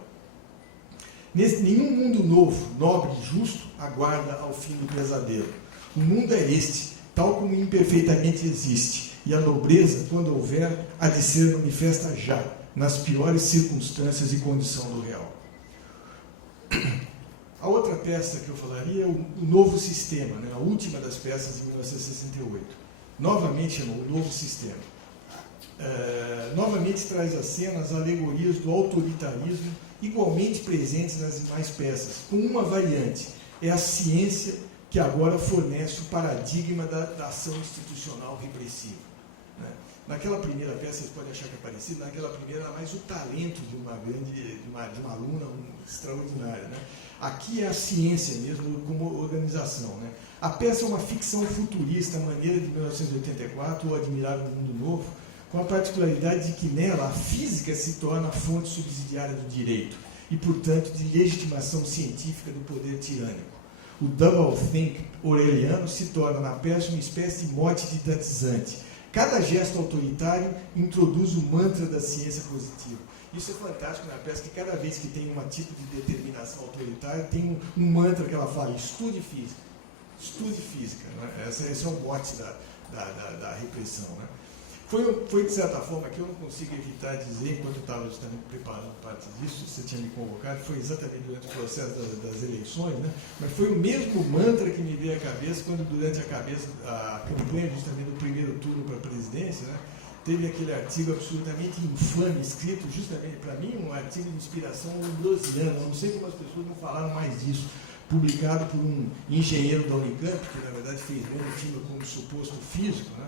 Nenhum mundo novo, nobre e justo aguarda ao fim do pesadelo. O mundo é este, tal como imperfeitamente existe, e a nobreza, quando houver, há de ser manifesta já, nas piores circunstâncias e condição do real. A outra peça que eu falaria é o Novo Sistema, né? A última das peças de 1968. Novamente chamou o Novo Sistema. Novamente traz à cena as alegorias do autoritarismo, igualmente presentes nas demais peças, com uma variante: é a ciência que agora fornece o paradigma da ação institucional repressiva. Né? Naquela primeira peça, vocês podem achar que é parecido, naquela primeira era mais o talento de uma aluna extraordinária. Né? Aqui é a ciência mesmo, como organização. Né? A peça é uma ficção futurista, à maneira de 1984, ou Admirável Mundo Novo, com a particularidade de que nela a física se torna a fonte subsidiária do direito e, portanto, de legitimação científica do poder tirânico. O doublethink orwelliano se torna na peça uma espécie de mote didatizante. Cada gesto autoritário introduz o mantra da ciência positiva. Isso é fantástico na peça, que cada vez que tem um tipo de determinação autoritária, tem um mantra que ela fala: estude física. Estude física. Né? Esse é o mote da repressão. Né? Foi, de certa forma, que eu não consigo evitar dizer, enquanto eu estava justamente preparando parte disso, você tinha me convocado, foi exatamente durante o processo das eleições, né? Mas foi o mesmo mantra que me veio à cabeça quando, durante a campanha justamente do primeiro turno para a presidência, né, teve aquele artigo absolutamente infame, escrito justamente, para mim, um artigo de inspiração losiana. Eu não sei como as pessoas não falaram mais disso, publicado por um engenheiro da Unicamp, que na verdade fez medicina como suposto físico, né?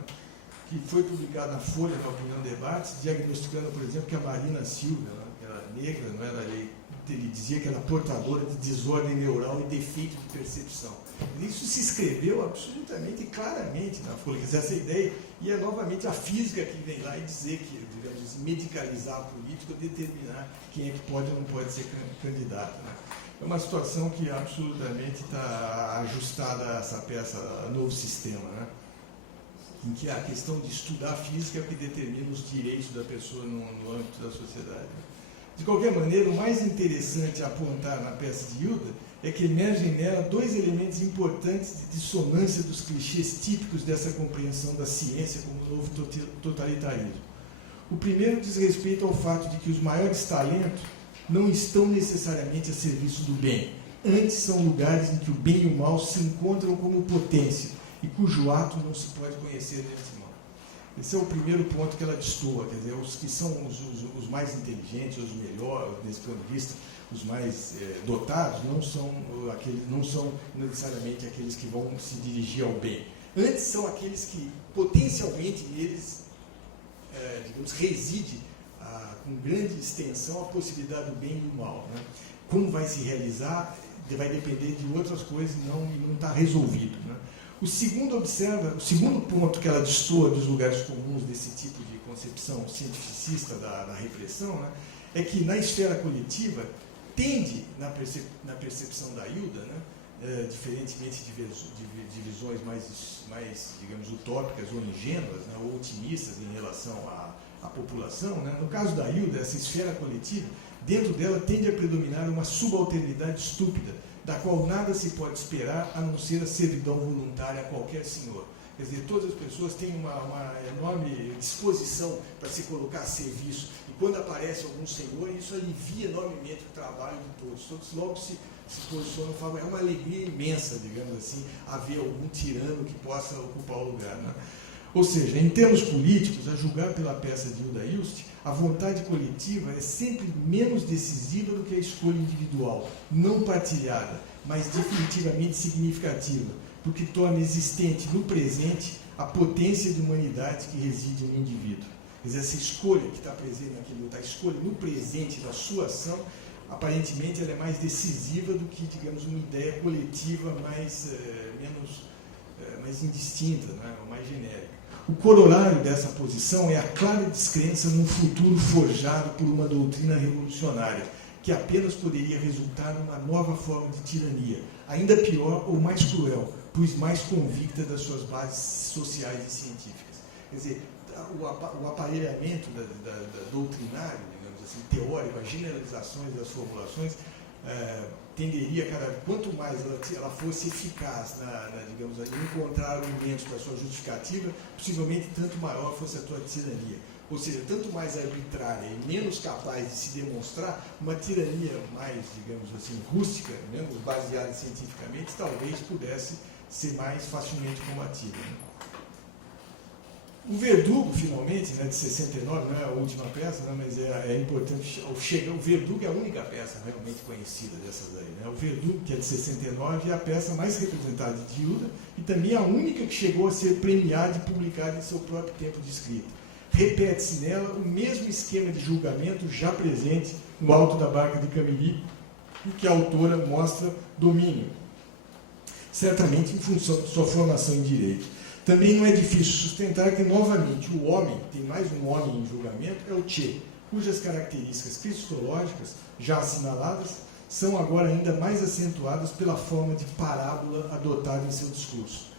Que foi publicado na Folha, na Opinião Debates, diagnosticando, por exemplo, que a Marina Silva, que era negra, não era, ele dizia que era portadora de desordem neural e defeito de percepção. Isso se escreveu absolutamente e claramente na Folha. Quer dizer, essa ideia, e é novamente a física que vem lá e dizer que, digamos assim, medicalizar a política, determinar quem é que pode ou não pode ser candidato. Né? É uma situação que absolutamente está ajustada a essa peça, a Novo Sistema, né? Em que a questão de estudar a física é o que determina os direitos da pessoa no âmbito da sociedade. De qualquer maneira, o mais interessante a apontar na peça de Hilda é que emergem nela dois elementos importantes de dissonância dos clichês típicos dessa compreensão da ciência como novo totalitarismo. O primeiro diz respeito ao fato de que os maiores talentos não estão necessariamente a serviço do bem. Antes, são lugares em que o bem e o mal se encontram como potência, e cujo ato não se pode conhecer de antemão. Esse é o primeiro ponto que ela destoa, quer dizer, os que são os mais inteligentes, os melhores, desse ponto de vista, os mais dotados, não são necessariamente aqueles que vão se dirigir ao bem. Antes, são aqueles que potencialmente neles, digamos, reside com grande extensão a possibilidade do bem e do mal. Né? Como vai se realizar vai depender de outras coisas e não está resolvido. Né? O segundo ponto que ela destoa dos lugares comuns desse tipo de concepção cientificista da repressão, né, é que na esfera coletiva tende, na percepção da Hilda, né, diferentemente de visões mais, digamos, utópicas ou ingênuas, né, ou otimistas em relação à população, né, no caso da Hilda, essa esfera coletiva, dentro dela tende a predominar uma subalternidade estúpida, da qual nada se pode esperar a não ser a servidão voluntária a qualquer senhor. Quer dizer, todas as pessoas têm uma enorme disposição para se colocar a serviço. E quando aparece algum senhor, isso alivia enormemente o trabalho de todos. Todos logo se posicionam e falam: é uma alegria imensa, digamos assim, haver algum tirano que possa ocupar o lugar. Né? Ou seja, em termos políticos, a julgar pela peça de Hilda Hilst, a vontade coletiva é sempre menos decisiva do que a escolha individual, não partilhada, mas definitivamente significativa, porque torna existente no presente a potência de humanidade que reside no indivíduo. Quer dizer, essa escolha que está presente naquele outro, a escolha no presente da sua ação, aparentemente ela é mais decisiva do que, digamos, uma ideia coletiva mais indistinta, né, mais genérica. O corolário dessa posição é a clara descrença num futuro forjado por uma doutrina revolucionária, que apenas poderia resultar numa nova forma de tirania, ainda pior ou mais cruel, pois mais convicta das suas bases sociais e científicas. Quer dizer, o aparelhamento doutrinário, digamos assim, teórico, as generalizações das formulações, tenderia, quanto mais ela fosse eficaz digamos, em encontrar argumentos para sua justificativa, possivelmente tanto maior fosse a tua tirania. Ou seja, tanto mais arbitrária e menos capaz de se demonstrar, uma tirania mais, digamos assim, rústica, menos baseada cientificamente, talvez pudesse ser mais facilmente combatida. Né? O Verdugo, finalmente, né, de 69, não é a última peça, né, mas é importante, o Verdugo é a única peça realmente conhecida dessas aí. Né? O Verdugo, que é de 69, é a peça mais representada de Hilda e também a única que chegou a ser premiada e publicada em seu próprio tempo de escrita. Repete-se nela o mesmo esquema de julgamento já presente no Alto da Barca de Camilly e que a autora mostra domínio, certamente em função de sua formação em direito. Também não é difícil sustentar que, novamente, o homem, tem mais um homem em julgamento, é o Tchê, cujas características cristológicas, já assinaladas, são agora ainda mais acentuadas pela forma de parábola adotada em seu discurso.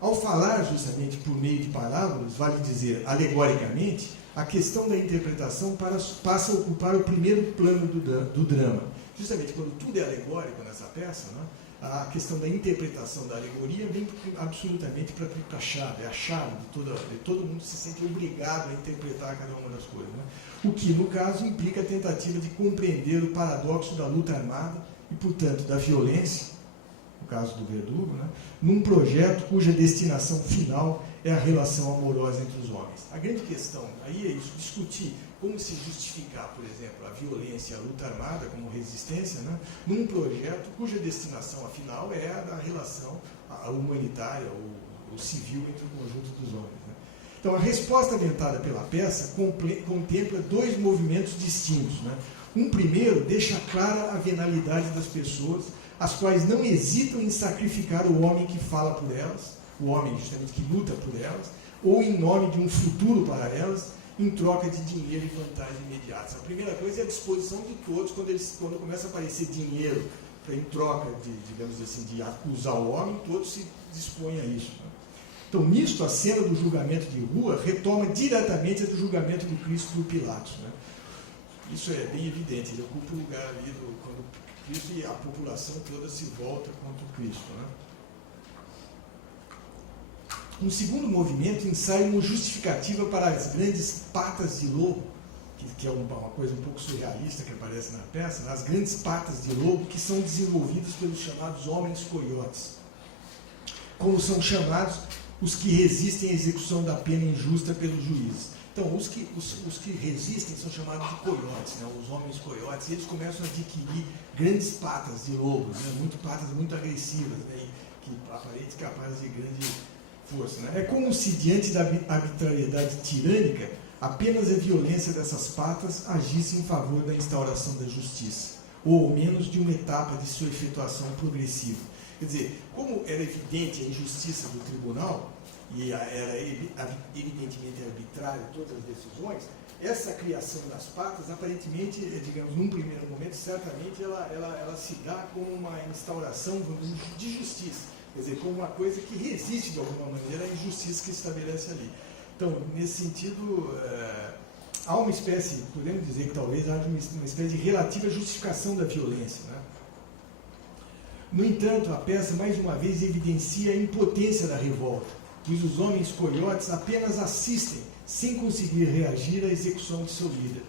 Ao falar justamente por meio de parábolas, vale dizer, alegoricamente, a questão da interpretação passa a ocupar o primeiro plano do drama. Justamente quando tudo é alegórico nessa peça, né, a questão da interpretação da alegoria vem absolutamente para a chave, é a chave de todo mundo se sente obrigado a interpretar cada uma das coisas. Né? O que, no caso, implica a tentativa de compreender o paradoxo da luta armada e, portanto, da violência, no caso do Verdugo, né, num projeto cuja destinação final é a relação amorosa entre os homens. A grande questão aí é isso, discutir como se justificar, por exemplo, a violência e a luta armada como resistência, né, num projeto cuja destinação afinal é a da relação humanitária ou civil entre o conjunto dos homens. Né. Então, a resposta aventada pela peça contempla dois movimentos distintos. Né. Um primeiro deixa clara a venalidade das pessoas, as quais não hesitam em sacrificar o homem que fala por elas, o homem justamente que luta por elas, ou em nome de um futuro para elas, em troca de dinheiro e vantagens imediatas. A primeira coisa é a disposição de todos, quando começa a aparecer dinheiro em troca de, digamos assim, de acusar o homem, todos se dispõem a isso. Né? Então, nisto, a cena do julgamento de rua retoma diretamente a do julgamento de Cristo por Pilatos. Né? Isso é bem evidente, ele ocupa o lugar ali quando Cristo e a população toda se volta contra o Cristo. Né? Um segundo movimento ensaia uma justificativa para as grandes patas de lobo, que é uma coisa um pouco surrealista que aparece na peça, né? As grandes patas de lobo que são desenvolvidas pelos chamados homens coiotes. Como são chamados os que resistem à execução da pena injusta pelos juízes. Então, os que resistem são chamados de coiotes, né? Os homens coiotes, e eles começam a adquirir grandes patas de lobos, né? Patas muito agressivas, né? Que aparentemente capazes de grande força. Né? É como se, diante da arbitrariedade tirânica, apenas a violência dessas patas agisse em favor da instauração da justiça, ou ao menos de uma etapa de sua efetuação progressiva. Quer dizer, como era evidente a injustiça do tribunal, e era evidentemente arbitrária todas as decisões, essa criação das patas, aparentemente, digamos, num primeiro momento, certamente ela se dá como uma instauração de justiça. Quer dizer, como uma coisa que resiste, de alguma maneira, à injustiça que se estabelece ali. Então, nesse sentido, há uma espécie, podemos dizer que talvez haja uma espécie de relativa justificação da violência. Né? No entanto, a peça, mais uma vez, evidencia a impotência da revolta, pois os homens coiotes apenas assistem, sem conseguir reagir à execução de seu líder.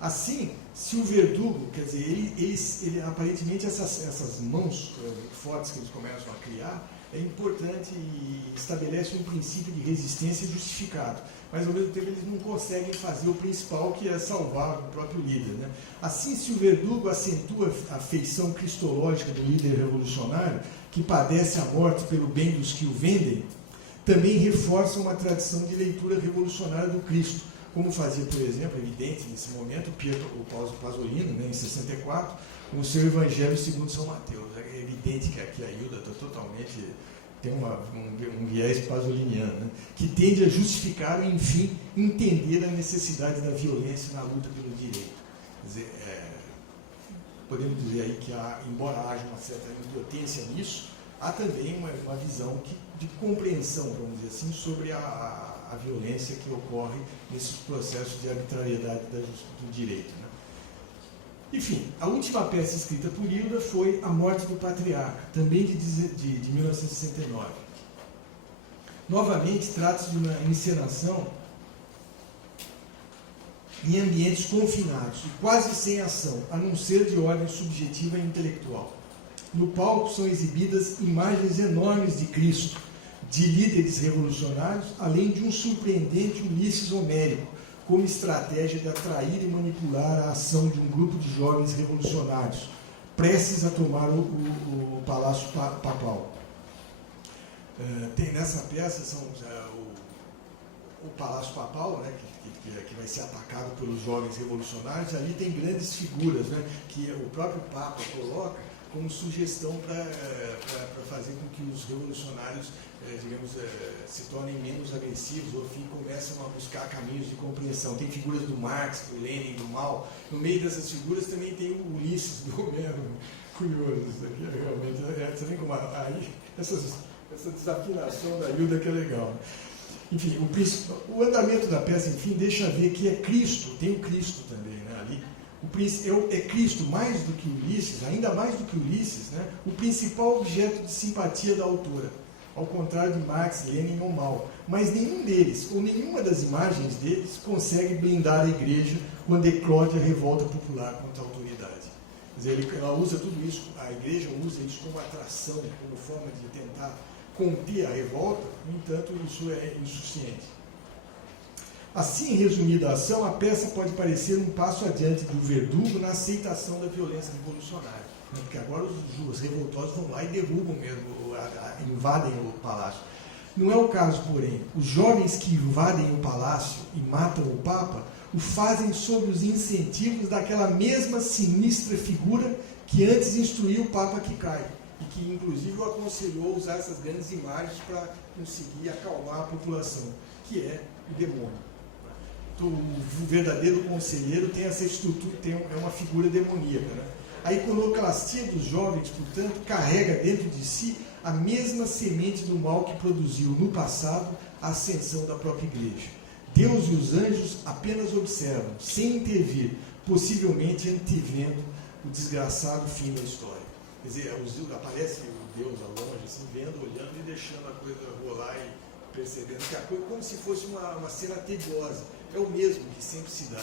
Assim, se o Verdugo, quer dizer, ele aparentemente essas mãos fortes que eles começam a criar, é importante e estabelece um princípio de resistência justificado. Mas, ao mesmo tempo, eles não conseguem fazer o principal, que é salvar o próprio líder. Né? Assim, se o Verdugo acentua a feição cristológica do líder revolucionário, que padece a morte pelo bem dos que o vendem, também reforça uma tradição de leitura revolucionária do Cristo, como fazia, por exemplo, evidente nesse momento, o Pasolini, né, em 64, com o seu Evangelho segundo São Mateus. É evidente que aqui a Hilda está totalmente, tem um viés pasoliniano, né, que tende a justificar e, enfim, entender a necessidade da violência na luta pelo direito. Quer dizer, podemos dizer aí que, embora haja uma certa impotência nisso, há também uma visão de compreensão, vamos dizer assim, sobre a violência que ocorre nesses processos de arbitrariedade do direito. Né? Enfim, a última peça escrita por Hilda foi A Morte do Patriarca, também de 1969. Novamente, trata-se de uma encenação em ambientes confinados e quase sem ação, a não ser de ordem subjetiva e intelectual. No palco são exibidas imagens enormes de Cristo, de líderes revolucionários, além de um surpreendente Ulisses homérico, como estratégia de atrair e manipular a ação de um grupo de jovens revolucionários, prestes a tomar o Palácio Papal. Tem nessa peça o Palácio Papal, né, que vai ser atacado pelos jovens revolucionários. Ali tem grandes figuras, né, que o próprio Papa coloca como sugestão para fazer com que os revolucionários, se tornem menos agressivos, ou enfim, começam a buscar caminhos de compreensão. Tem figuras do Marx, do Lenin, do Mao. No meio dessas figuras também tem o Ulisses do Homero. Curioso isso aqui, realmente. Você vê como aí, essa desafinação da Hilda que é legal. Enfim, o andamento da peça, enfim, deixa ver que é Cristo, tem o Cristo também, né, ali. É Cristo, mais do que Ulisses, ainda mais do que Ulisses, né, o principal objeto de simpatia da autora, ao contrário de Marx, Lenin ou Mao. Mas nenhum deles, ou nenhuma das imagens deles, consegue blindar a igreja quando eclode a revolta popular contra a autoridade. Quer dizer, ela usa tudo isso, a igreja usa isso como atração, como forma de tentar conter a revolta. No entanto, isso é insuficiente. Assim, resumida a ação, a peça pode parecer um passo adiante do Verdugo na aceitação da violência revolucionária, né? Porque agora os revoltosos vão lá e derrubam mesmo, invadem o palácio. Não é o caso, porém. Os jovens que invadem o palácio e matam o Papa o fazem sob os incentivos daquela mesma sinistra figura que antes instruiu o Papa que cai, e que inclusive o aconselhou a usar essas grandes imagens para conseguir acalmar a população, que é o demônio. O verdadeiro conselheiro tem essa estrutura, é uma figura demoníaca, né? A iconoclastia dos jovens, portanto, carrega dentro de si a mesma semente do mal que produziu no passado a ascensão da própria igreja. Deus e os anjos apenas observam, sem intervir, possivelmente antevendo o desgraçado fim da história. Quer dizer, aparece o Deus ao longe, assim, vendo, olhando e deixando a coisa rolar e percebendo que a coisa, como se fosse uma cena tediosa, é o mesmo que sempre se dá.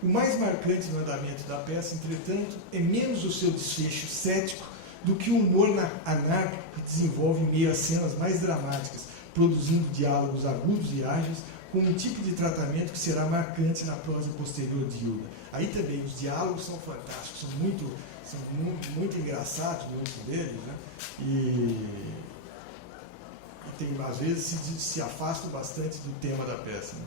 O mais marcante no andamento da peça, entretanto, é menos o seu desfecho cético do que o humor anárquico que desenvolve em meio às cenas mais dramáticas, produzindo diálogos agudos e ágeis, com um tipo de tratamento que será marcante na prosa posterior de Hilda. Aí também os diálogos são fantásticos, são muito engraçados, muitos deles, né? E tem, às vezes se afastam bastante do tema da peça, né?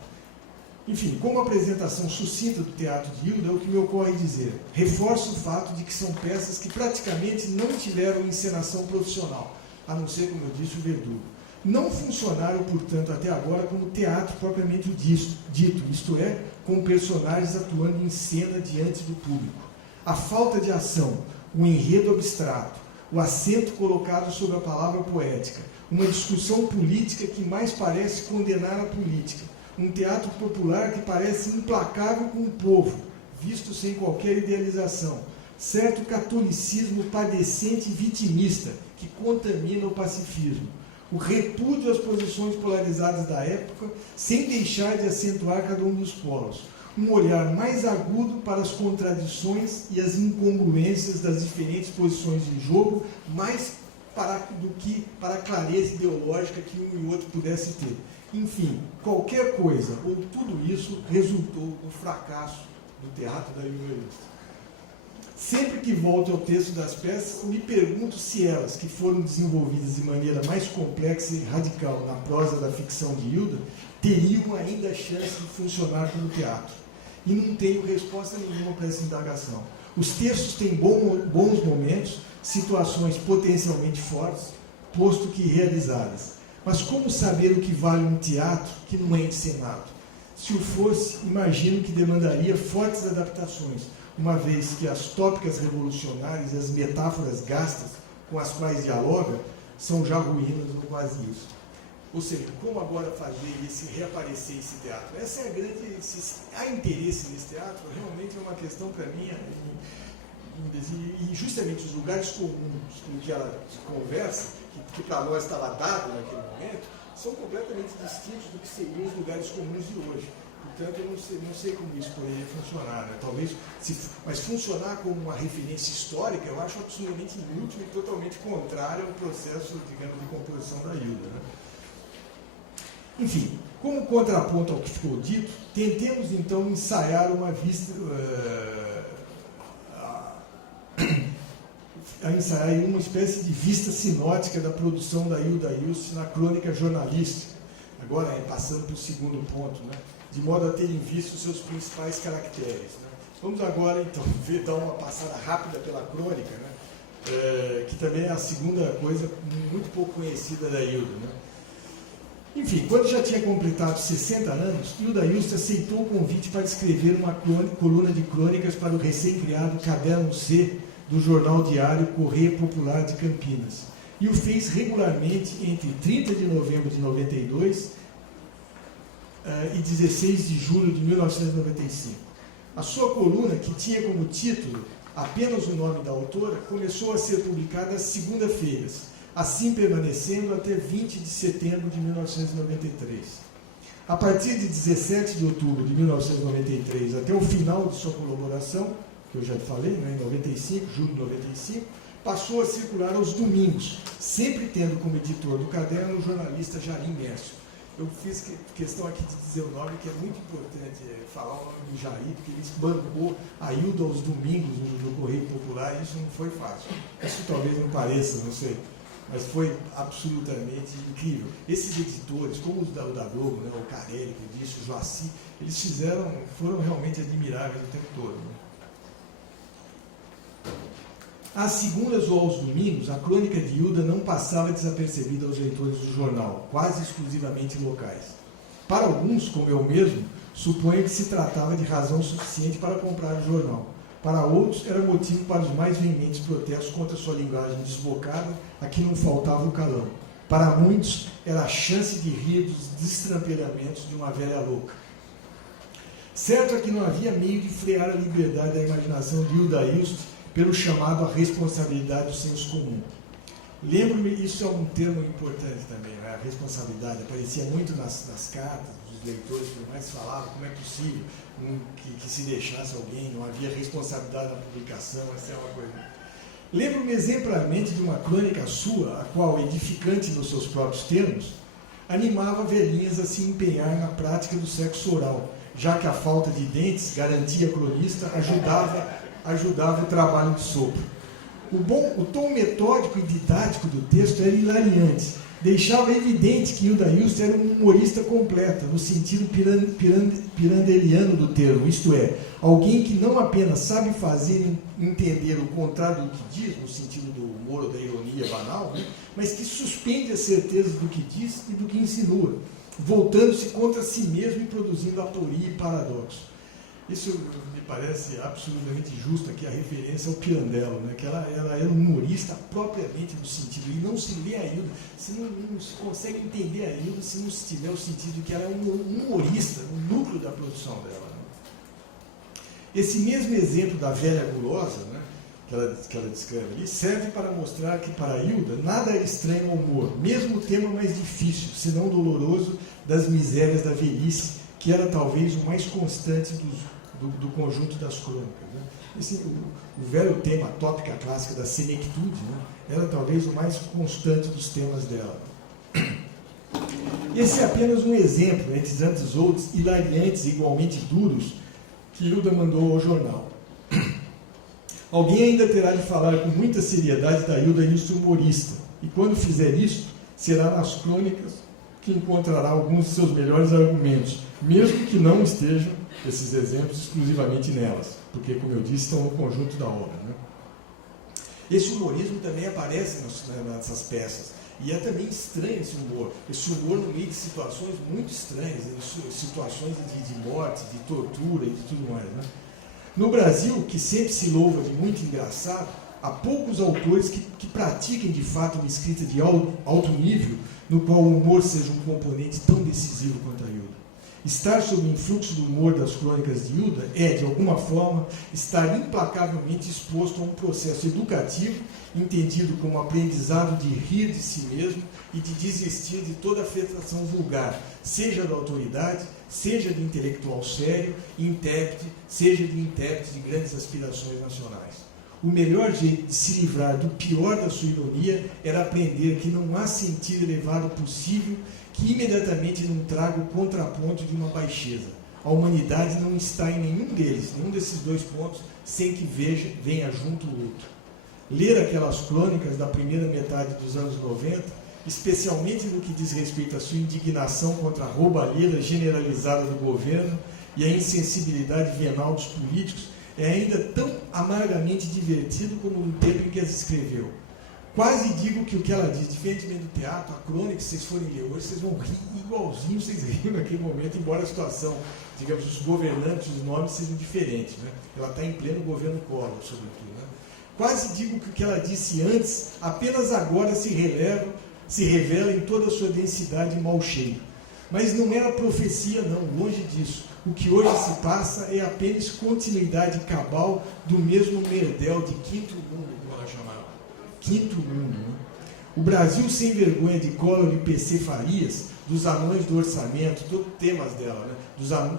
Enfim, como apresentação sucinta do teatro de Hilda, é o que me ocorre dizer. Reforço o fato de que são peças que praticamente não tiveram encenação profissional, a não ser, como eu disse, o Verdugo. Não funcionaram, portanto, até agora como teatro propriamente dito, isto é, com personagens atuando em cena diante do público. A falta de ação, o enredo abstrato, o acento colocado sobre a palavra poética, uma discussão política que mais parece condenar a política, um teatro popular que parece implacável com o povo, visto sem qualquer idealização, certo catolicismo padecente e vitimista que contamina o pacifismo, o repúdio às posições polarizadas da época, sem deixar de acentuar cada um dos polos, um olhar mais agudo para as contradições e as incongruências das diferentes posições de jogo, mais do que para a clareza ideológica que um e outro pudesse ter. Enfim, qualquer coisa, ou tudo isso, resultou no fracasso do teatro da Hilda Illustre. Sempre que volto ao texto das peças, me pergunto se elas, que foram desenvolvidas de maneira mais complexa e radical na prosa da ficção de Hilda, teriam ainda a chance de funcionar como teatro. E não tenho resposta nenhuma para essa indagação. Os textos têm bons momentos, situações potencialmente fortes, posto que realizadas. Mas como saber o que vale um teatro que não é encenado? Se o fosse, imagino que demandaria fortes adaptações, uma vez que as tópicas revolucionárias e as metáforas gastas com as quais dialoga são já ruínas ou quase isso. Ou seja, como agora fazer reaparecer esse teatro? Essa é a grande... Se há interesse nesse teatro, realmente é uma questão para mim, e justamente os lugares comuns com que ela conversa, que para nós estava dado naquele momento, são completamente distintos do que seriam os lugares comuns de hoje. Portanto, eu não sei como isso poderia funcionar. Né? Talvez, mas funcionar como uma referência histórica, eu acho absolutamente inútil e totalmente contrário ao processo, digamos, de composição da Hilda. Né? Enfim, como contraponto ao que ficou dito, tentemos então ensaiar uma vista, ensaiar uma espécie de vista sinótica da produção da Hilda Hilst na crônica jornalística, agora passando para o segundo ponto, né? De modo a ter em vista os seus principais caracteres. Né? Vamos agora então dar uma passada rápida pela crônica, né? Que também é a segunda coisa muito pouco conhecida da Hilda. Né? Enfim, quando já tinha completado 60 anos, Hilda Hilst aceitou o convite para escrever uma coluna de crônicas para o recém-criado Caderno C do jornal diário Correio Popular de Campinas, e o fez regularmente entre 30 de novembro de 92 e 16 de julho de 1995. A sua coluna, que tinha como título apenas o nome da autora, começou a ser publicada às segunda-feiras, assim permanecendo até 20 de setembro de 1993. A partir de 17 de outubro de 1993 até o final de sua colaboração, que eu já falei, né, em 95, julho de 95, passou a circular aos domingos, sempre tendo como editor do caderno o jornalista Jarim Mércio. Eu fiz questão aqui de dizer o nome, que é muito importante falar o nome do Jarim, porque ele bancou a Hilda aos domingos no Correio Popular, e isso não foi fácil. Isso talvez não pareça, não sei, mas foi absolutamente incrível. Esses editores, como os da Globo, né, o Carelli, que disse, o Joaci, eles foram realmente admiráveis o tempo todo. Né? Às segundas ou aos domingos, a crônica de Hilda não passava desapercebida aos leitores do jornal, quase exclusivamente locais. Para alguns, como eu mesmo, suponho que se tratava de razão suficiente para comprar o jornal. Para outros, era motivo para os mais veementes protestos contra sua linguagem desbocada, a que não faltava o calão. Para muitos, era a chance de rir dos destrampelhamentos de uma velha louca. Certo é que não havia meio de frear a liberdade da imaginação de Hilda Hilst pelo chamado à responsabilidade do senso comum. Lembro-me, isso é um termo importante também, né? A responsabilidade, aparecia muito nas cartas dos leitores, que mais falavam, como é possível que se deixasse alguém, não havia responsabilidade na publicação, essa é uma coisa. Lembro-me exemplarmente de uma crônica sua, a qual, edificante nos seus próprios termos, animava velhinhas a se empenhar na prática do sexo oral, já que a falta de dentes, garantia cronista, ajudava o trabalho de sopro. O tom metódico e didático do texto era hilariante. Deixava evidente que Hilda Hilst era um humorista completa, no sentido pirandeliano do termo, isto é, alguém que não apenas sabe fazer entender o contrário do que diz, no sentido do humor ou da ironia banal, né, mas que suspende as certezas do que diz e do que insinua, voltando-se contra si mesmo e produzindo aporia e paradoxo. Isso me parece absolutamente justo, aqui a referência ao Pirandello, né? Que ela era humorista propriamente no sentido, e não se lê a Hilda, se não se consegue entender a Hilda se não se tiver o sentido de que ela é um humorista, no núcleo da produção dela. Né? Esse mesmo exemplo da velha gulosa, né, que ela descreve ali, serve para mostrar que para a Hilda nada era estranho ao humor, mesmo o tema mais difícil, se não doloroso, das misérias da velhice, que era talvez o mais constante do conjunto das crônicas. Né? O velho tema, a tópica clássica da senectude, né, era talvez o mais constante dos temas dela. Esse é apenas um exemplo, entre tantos outros, hilariantes e igualmente duros, que Hilda mandou ao jornal. Alguém ainda terá de falar com muita seriedade da Hilda Hilst humorista, e quando fizer isto, será nas crônicas que encontrará alguns de seus melhores argumentos, mesmo que não estejam esses exemplos exclusivamente nelas, porque, como eu disse, estão no conjunto da obra. Né? Esse humorismo também aparece nessas peças, e é também estranho esse humor no meio de situações muito estranhas, situações de morte, de tortura e de tudo mais. Né? No Brasil, que sempre se louva de muito engraçado, Há poucos autores que pratiquem de fato uma escrita de alto nível, no qual o humor seja um componente tão decisivo quanto a Hilda. Estar sob o influxo do humor das crônicas de Hilda é, de alguma forma, estar implacavelmente exposto a um processo educativo, entendido como aprendizado de rir de si mesmo e de desistir de toda afetação vulgar, seja da autoridade, seja de intelectual sério, intérprete, seja de intérprete de grandes aspirações nacionais. O melhor jeito de se livrar do pior da sua ironia era aprender que não há sentido elevado possível que imediatamente não traga o contraponto de uma baixeza. A humanidade não está em nenhum desses dois pontos, sem que venha junto o outro. Ler aquelas crônicas da primeira metade dos anos 90, especialmente no que diz respeito à sua indignação contra a roubalheira generalizada do governo e a insensibilidade venal dos políticos, é ainda tão amargamente divertido como no tempo em que as escreveu. Quase digo que o que ela diz, diferentemente do teatro, a crônica, se vocês forem ler hoje, vocês vão rir igualzinho vocês riram naquele momento, embora a situação, digamos, os governantes, os nomes sejam diferentes. Né? Ela está em pleno governo Collor, sobretudo. Né? Quase digo que o que ela disse antes, apenas agora se revela em toda a sua densidade e mau cheiro. Mas não era profecia, não, longe disso. O que hoje se passa é apenas continuidade cabal do mesmo merdel de quinto mundo, como ela chamava. Quinto mundo. Né? O Brasil sem vergonha de Collor e PC Farias, dos anões do orçamento, todos temas dela, né?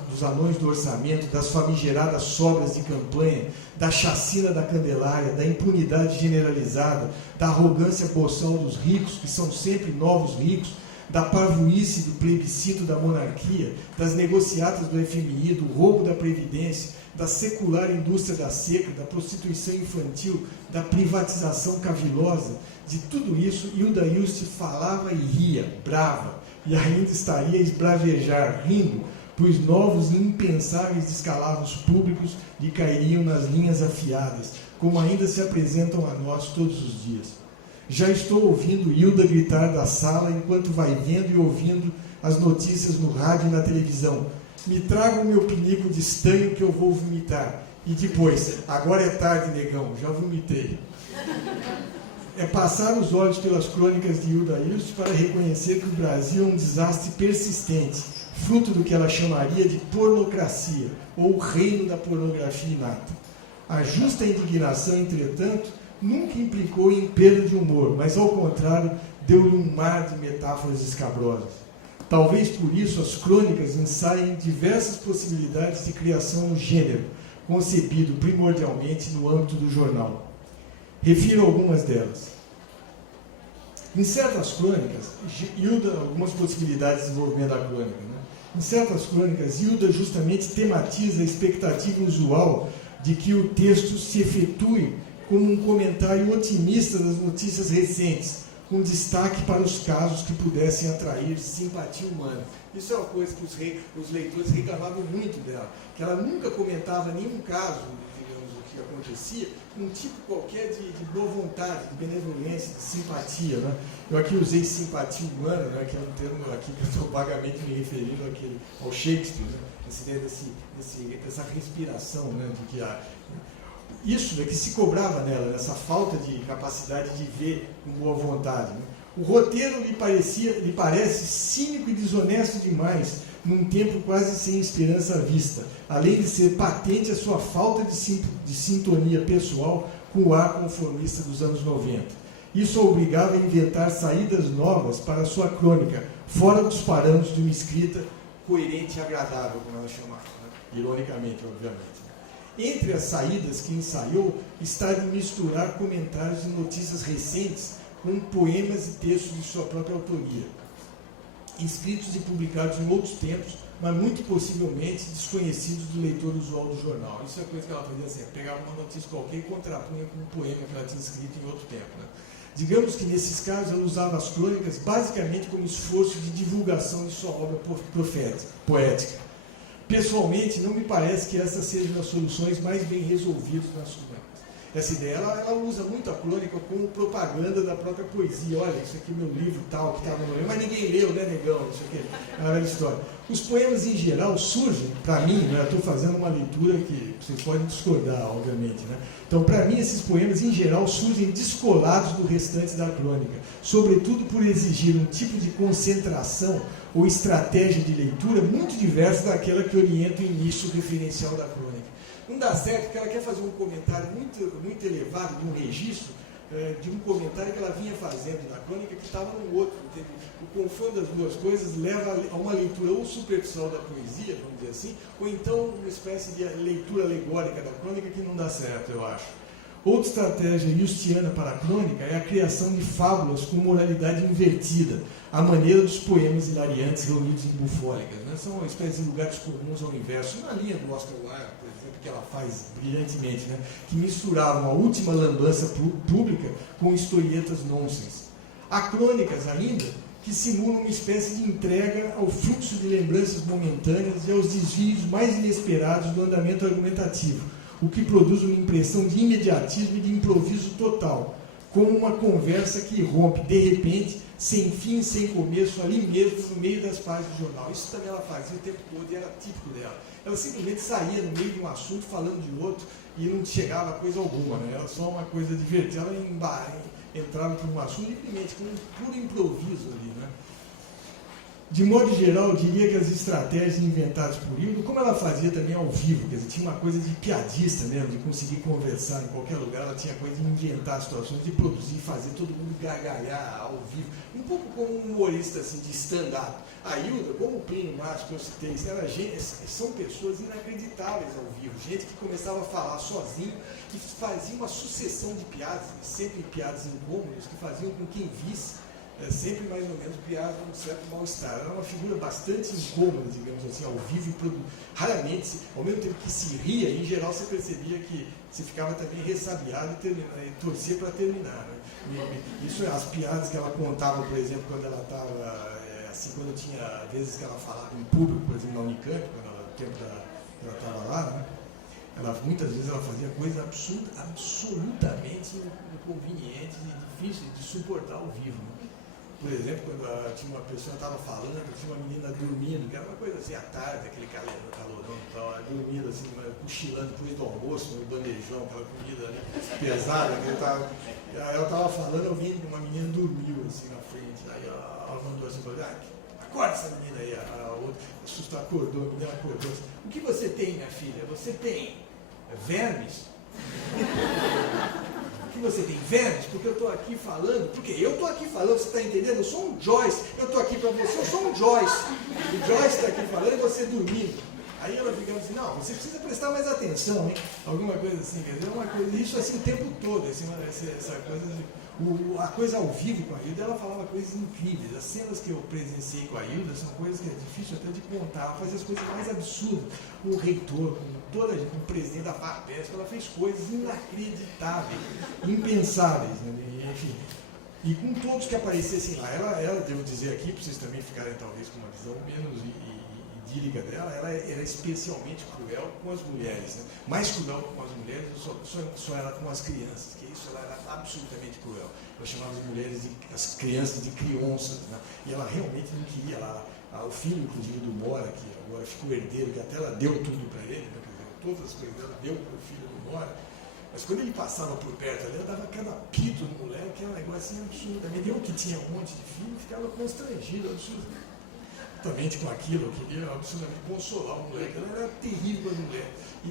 dos anões do orçamento, das famigeradas sobras de campanha, da chacina da Candelária, da impunidade generalizada, da arrogância boçal dos ricos, que são sempre novos ricos, da parvoíce do plebiscito da monarquia, das negociatas do FMI, do roubo da Previdência, da secular indústria da seca, da prostituição infantil, da privatização cavilosa, de tudo isso, Hilda Hilst falava e ria, brava, e ainda estaria a esbravejar, rindo, pois novos e impensáveis descalabros públicos lhe cairiam nas linhas afiadas, como ainda se apresentam a nós todos os dias. Já estou ouvindo Hilda gritar da sala enquanto vai vendo e ouvindo as notícias no rádio e na televisão. Me traga o meu pinico de estanho que eu vou vomitar. E depois, agora é tarde, negão, já vomitei. É passar os olhos pelas crônicas de Hilda Hilst para reconhecer que o Brasil é um desastre persistente, fruto do que ela chamaria de pornocracia, ou o reino da pornografia inata. A justa indignação, entretanto, nunca implicou em perda de humor, mas, ao contrário, deu-lhe um mar de metáforas escabrosas. Talvez por isso as crônicas ensaiem diversas possibilidades de criação no gênero, concebido primordialmente no âmbito do jornal. Refiro algumas delas. Em certas crônicas, algumas possibilidades de desenvolvimento da crônica, né? Em certas crônicas, Hilda justamente tematiza a expectativa usual de que o texto se efetue como um comentário otimista das notícias recentes, com destaque para os casos que pudessem atrair simpatia humana. Isso é uma coisa que os leitores reclamavam muito dela, que ela nunca comentava nenhum caso, digamos, o que acontecia, um tipo qualquer de boa vontade, de benevolência, de simpatia. Né? Eu aqui usei simpatia humana, né, que é um termo aqui que eu estou vagamente me referindo ao Shakespeare, né? Essa ideia dessa respiração, né, de que isso é que se cobrava nela, nessa falta de capacidade de ver com boa vontade. Né? O roteiro lhe parece cínico e desonesto demais, num tempo quase sem esperança à vista, além de ser patente a sua falta de sintonia pessoal com o ar conformista dos anos 90. Isso a obrigava a inventar saídas novas para a sua crônica, fora dos parâmetros de uma escrita coerente e agradável, como ela chamava, né? Ironicamente, obviamente. Entre as saídas que ensaiou está de misturar comentários e notícias recentes com poemas e textos de sua própria autoria, escritos e publicados em outros tempos, mas muito possivelmente desconhecidos do leitor usual do jornal. Isso é a coisa que ela fazia assim, pegava uma notícia qualquer e contrapunha com um poema que ela tinha escrito em outro tempo. Né? Digamos que nesses casos ela usava as crônicas basicamente como esforço de divulgação de sua obra poética. Pessoalmente, não me parece que essas sejam as soluções mais bem resolvidas nas crônicas. essa ideia. Ela usa muito a crônica como propaganda da própria poesia. Olha, isso aqui é meu livro tal, que estava no livro, mas ninguém leu, né, negão? Isso aqui é uma velha história. Os poemas, em geral, surgem, para mim, né, eu estou fazendo uma leitura que vocês podem discordar, obviamente, né? Então, para mim, esses poemas, em geral, surgem descolados do restante da crônica, sobretudo por exigir um tipo de concentração ou estratégia de leitura muito diversa daquela que orienta o início referencial da crônica. Não dá certo porque ela quer fazer um comentário muito elevado de um registro, de um comentário que ela vinha fazendo na crônica que estava no outro. O confronto das duas coisas leva a uma leitura ou superficial da poesia, vamos dizer assim, ou então uma espécie de leitura alegórica da crônica que não dá certo, eu acho. Outra estratégia justiana para a crônica é a criação de fábulas com moralidade invertida, à maneira dos poemas hilariantes reunidos em bufônicas. Né? São uma espécie de lugares comuns ao inverso, na linha do Oscar Wilde, por exemplo, que ela faz brilhantemente, né? Que misturavam a última lambança pública com historietas nonsense. Há crônicas ainda que simulam uma espécie de entrega ao fluxo de lembranças momentâneas e aos desvios mais inesperados do andamento argumentativo, o que produz uma impressão de imediatismo e de improviso total, como uma conversa que rompe, de repente, sem fim, sem começo, ali mesmo, no meio das páginas do jornal. Isso também ela fazia o tempo todo e era típico dela. Ela simplesmente saía no meio de um assunto, falando de outro, e não chegava a coisa alguma, né? Era só uma coisa divertida. Ela entrava por um assunto simplesmente com um puro improviso ali, né? De modo geral, eu diria que as estratégias inventadas por Hildo, como ela fazia também ao vivo, quer dizer, tinha uma coisa de piadista mesmo, de conseguir conversar em qualquer lugar, ela tinha coisa de inventar situações, de produzir, fazer todo mundo gargalhar ao vivo, um pouco como um humorista assim, de stand-up. A Hilda, como o Plínio Marcos que eu citei, são pessoas inacreditáveis ao vivo, gente que começava a falar sozinho, que fazia uma sucessão de piadas, sempre piadas incômodas, que faziam com quem visse sempre mais ou menos piada com um certo mal-estar. Era uma figura bastante incômoda, digamos assim, ao vivo, raramente, ao mesmo tempo que se ria, em geral você percebia que você ficava também ressabiado e torcia para terminar. Né? Isso, as piadas que ela contava, por exemplo, quando ela estava, assim, quando tinha vezes que ela falava em público, por exemplo, na Unicamp, no tempo que ela estava lá, né? Muitas vezes ela fazia coisas absolutamente inconvenientes e difíceis de suportar ao vivo. Né? Por exemplo, quando tinha uma pessoa que estava falando, tinha uma menina dormindo, que era uma coisa assim, à tarde, aquele calorão e tal, dormindo assim, cochilando depois do almoço, no bandejão, aquela comida, né, pesada, ela estava falando, alguém, uma menina dormiu assim na frente, aí ela mandou assim, acorda essa menina aí, a outra assustou, acordou, a menina acordou assim, o que você tem, minha filha? Você tem vermes? Que você tem vermes, porque eu estou aqui falando, porque eu estou aqui falando, você está entendendo? Eu sou um Joyce, eu estou aqui para você, eu sou um Joyce. O Joyce está aqui falando e você dormindo. Aí ela fica assim, não, você precisa prestar mais atenção, hein? Alguma coisa assim, quer dizer, uma coisa, isso assim o tempo todo, assim, essa coisa de, a coisa ao vivo com a Hilda, ela falava coisas incríveis. As cenas que eu presenciei com a Hilda são coisas que é difícil até de contar. Ela fazia as coisas mais absurdas. Com o reitor, com o presidente da FAPESP, ela fez coisas inacreditáveis, impensáveis, né? Enfim. E com todos que aparecessem lá, ela, devo dizer aqui, para vocês também ficarem talvez com uma visão menos idílica dela, ela era especialmente cruel com as mulheres, né? Mais cruel com as mulheres, só era com as crianças, que isso ela era absolutamente cruel. Eu chamava as crianças de crianças, né? E ela realmente não queria. O filho, inclusive, do Mora, que agora ficou herdeiro, que até ela deu tudo para ele, né? Todas as coisas dela deu para o filho do Mora. Mas quando ele passava por perto ali, ela dava cada pito no moleque, que era um negócio assim absurdamente. Eu que tinha um monte de filho, ficava constrangido, absolutamente com aquilo. Eu queria absolutamente consolar o moleque. Ela era terrível com as mulheres, e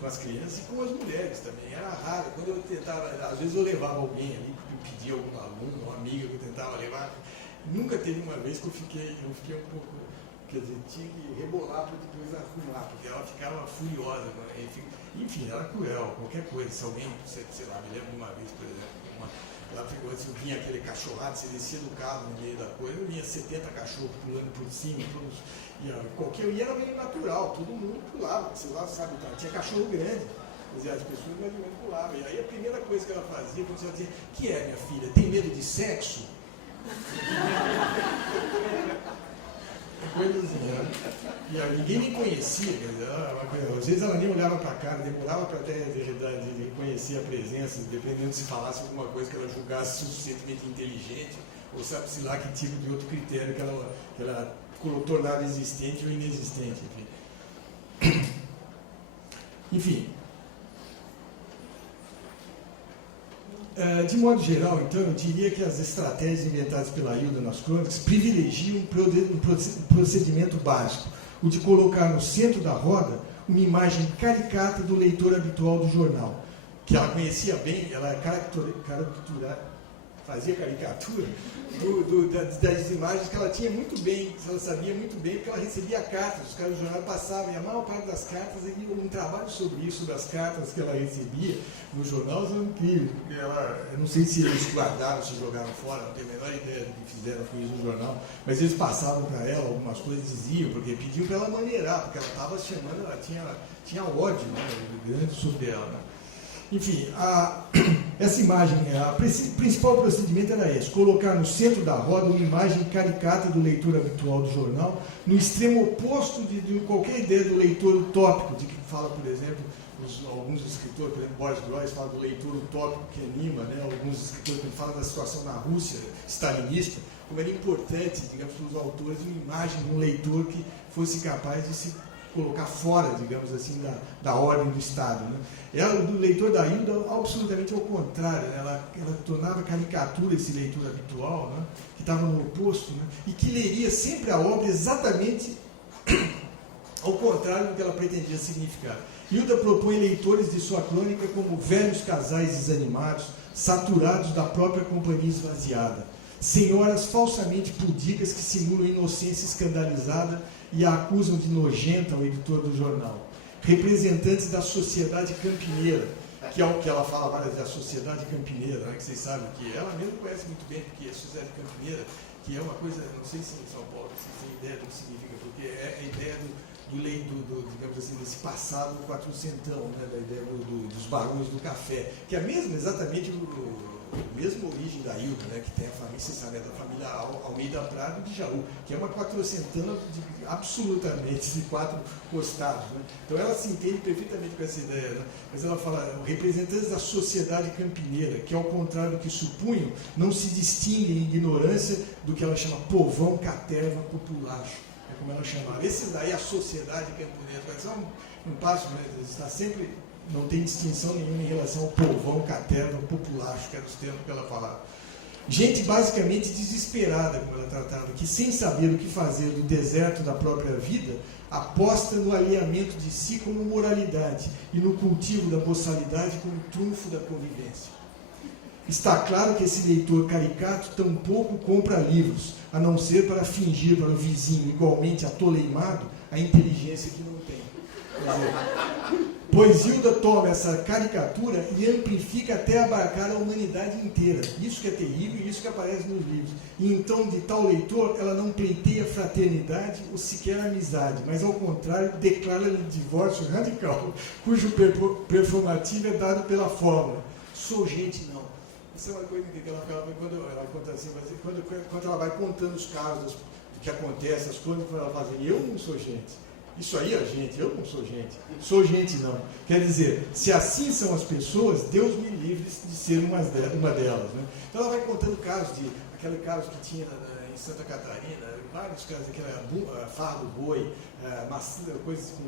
com as crianças e com as mulheres também. Era raro. Quando eu tentava, às vezes eu levava alguém ali, porque eu pedia algum aluno, uma amiga que eu tentava levar. Nunca teve uma vez que eu fiquei um pouco, quer dizer, tinha que rebolar para depois arrumar, porque ela ficava furiosa. Enfim, era cruel, qualquer coisa. Se alguém, sei lá, me lembro de uma vez, por exemplo, ela ficou assim, vinha aquele cachorrado, você descia do carro no meio da coisa, vinha 70 cachorros pulando por cima, todos, e era meio natural, todo mundo pulava, sei lá, sabe, tinha cachorro grande, quer dizer, as pessoas mais ou menos pulavam. E aí a primeira coisa que ela fazia, quando ela dizia, que é, minha filha, tem medo de sexo? Coisa assim, né? E ninguém nem conhecia, quer dizer, às vezes ela nem olhava para a cara, demorava para até de reconhecer a presença, dependendo se falasse alguma coisa que ela julgasse suficientemente inteligente, ou sabe-se lá que tipo de outro critério que ela tornava existente ou inexistente, enfim. Enfim. De modo geral, então, eu diria que as estratégias inventadas pela Hilda nas crônicas privilegiam um procedimento básico, o de colocar no centro da roda uma imagem caricata do leitor habitual do jornal, que ela conhecia bem, ela fazia caricatura das imagens que ela tinha muito bem, ela sabia muito bem, porque ela recebia cartas, os caras do jornal passavam, e a maior parte das cartas, um trabalho sobre isso, das cartas que ela recebia no jornal, são incríveis, porque eu não sei se eles guardaram, se jogaram fora, não tenho a menor ideia do que fizeram com isso no jornal, mas eles passavam para ela algumas coisas, diziam, porque pediam para ela maneirar, porque ela estava chamando, ela tinha ódio, né, grande sobre ela, né? Enfim, essa imagem, o principal procedimento era esse, colocar no centro da roda uma imagem caricata do leitor habitual do jornal, no extremo oposto de qualquer ideia do leitor utópico, de que fala, por exemplo, alguns escritores, por exemplo, Boris Groys fala do leitor utópico que anima, né? Alguns escritores que falam da situação na Rússia stalinista, como era importante, digamos, para os autores, uma imagem de um leitor que fosse capaz de se colocar fora, digamos assim, da ordem do Estado. Né? O leitor da Hilda, absolutamente ao contrário, né? ela tornava caricatura esse leitor habitual, né? Que estava no oposto, né? E que leria sempre a obra exatamente ao contrário do que ela pretendia significar. Hilda propõe leitores de sua crônica como velhos casais desanimados, saturados da própria companhia esvaziada, senhoras falsamente pudicas que simulam inocência escandalizada e a acusam de nojenta ao editor do jornal. Representantes da sociedade campineira, que é o que ela fala várias vezes, a sociedade campineira, né, que vocês sabem que ela mesmo conhece muito bem, porque a sociedade campineira, que é uma coisa, não sei se em São Paulo vocês têm ideia do que significa, porque é a ideia digamos assim, desse passado quatrocentão, né, da ideia dos barões do café, que é mesmo exatamente a mesma origem da Hilda, né, que tem a família, você sabe, da família Almeida Prado de Jaú, que é uma quatrocentana absolutamente de 4 costados. Né? Então ela se entende perfeitamente com essa ideia, né? Mas ela fala, representantes da sociedade campineira, que ao contrário do que supunham, não se distinguem em ignorância do que ela chama povão, caterva, populacho, é como ela chamava. Esses daí, a sociedade campineira, parece um passo, né? Está sempre... não tem distinção nenhuma em relação ao povão, caterva, populacho, que eram os termos que ela falava. Gente basicamente desesperada, como ela tratava, que sem saber o que fazer do deserto da própria vida, aposta no alinhamento de si como moralidade e no cultivo da boçalidade como trunfo da convivência. Está claro que esse leitor caricato tampouco compra livros, a não ser para fingir para o vizinho igualmente atoleimado a inteligência que não tem. Quer dizer, pois Hilda toma essa caricatura e amplifica até abarcar a humanidade inteira. Isso que é terrível e isso que aparece nos livros. E então, de tal leitor, ela não pleiteia fraternidade ou sequer amizade, mas, ao contrário, declara-lhe divórcio radical, cujo performativo é dado pela fórmula. Sou gente, não. Isso é uma coisa que ela fala quando ela conta assim, quando ela vai contando os casos do que acontece, as coisas que ela faz, eu não sou gente. Isso aí é gente, eu não sou gente. Sou gente não. Quer dizer, se assim são as pessoas, Deus me livre de ser uma delas. Né? Então ela vai contando casos aquele caso que tinha em Santa Catarina, vários casos, aquela fardo boi, coisas com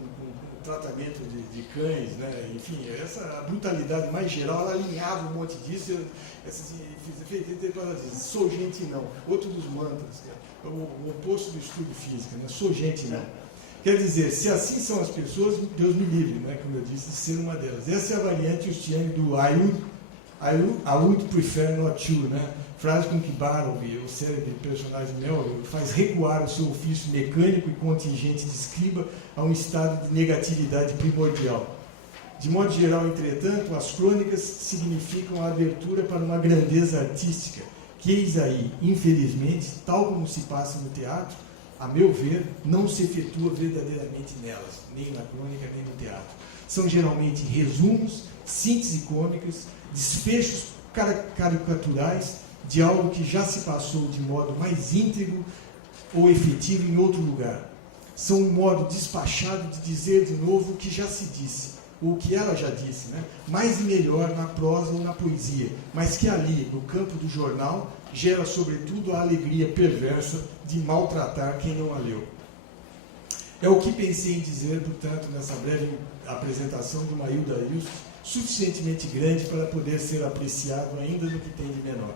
tratamento de cães, né? Enfim, essa brutalidade mais geral, ela alinhava um monte disso. Ela diz, sou gente não. Outro dos mantras, o oposto do estudo físico, né? Sou gente não. Quer dizer, se assim são as pessoas, Deus me livre, né, como eu disse, de ser uma delas. Essa é a variante Ustiang do I would prefer not to, né? Frase com que Barrow, o célebre personagem Melville, faz recuar o seu ofício mecânico e contingente de escriba a um estado de negatividade primordial. De modo geral, entretanto, as crônicas significam a abertura para uma grandeza artística, que eis aí, infelizmente, tal como se passa no teatro, a meu ver, não se efetua verdadeiramente nelas, nem na crônica, nem no teatro. São geralmente resumos, síntese cômicas, desfechos caricaturais de algo que já se passou de modo mais íntegro ou efetivo em outro lugar. São um modo despachado de dizer de novo o que já se disse, ou o que ela já disse, né? Mais e melhor na prosa ou na poesia, mas que ali, no campo do jornal, gera sobretudo a alegria perversa de maltratar quem não a leu. É o que pensei em dizer, portanto, nessa breve apresentação de uma Hilda Hilst, suficientemente grande para poder ser apreciado ainda no que tem de menor.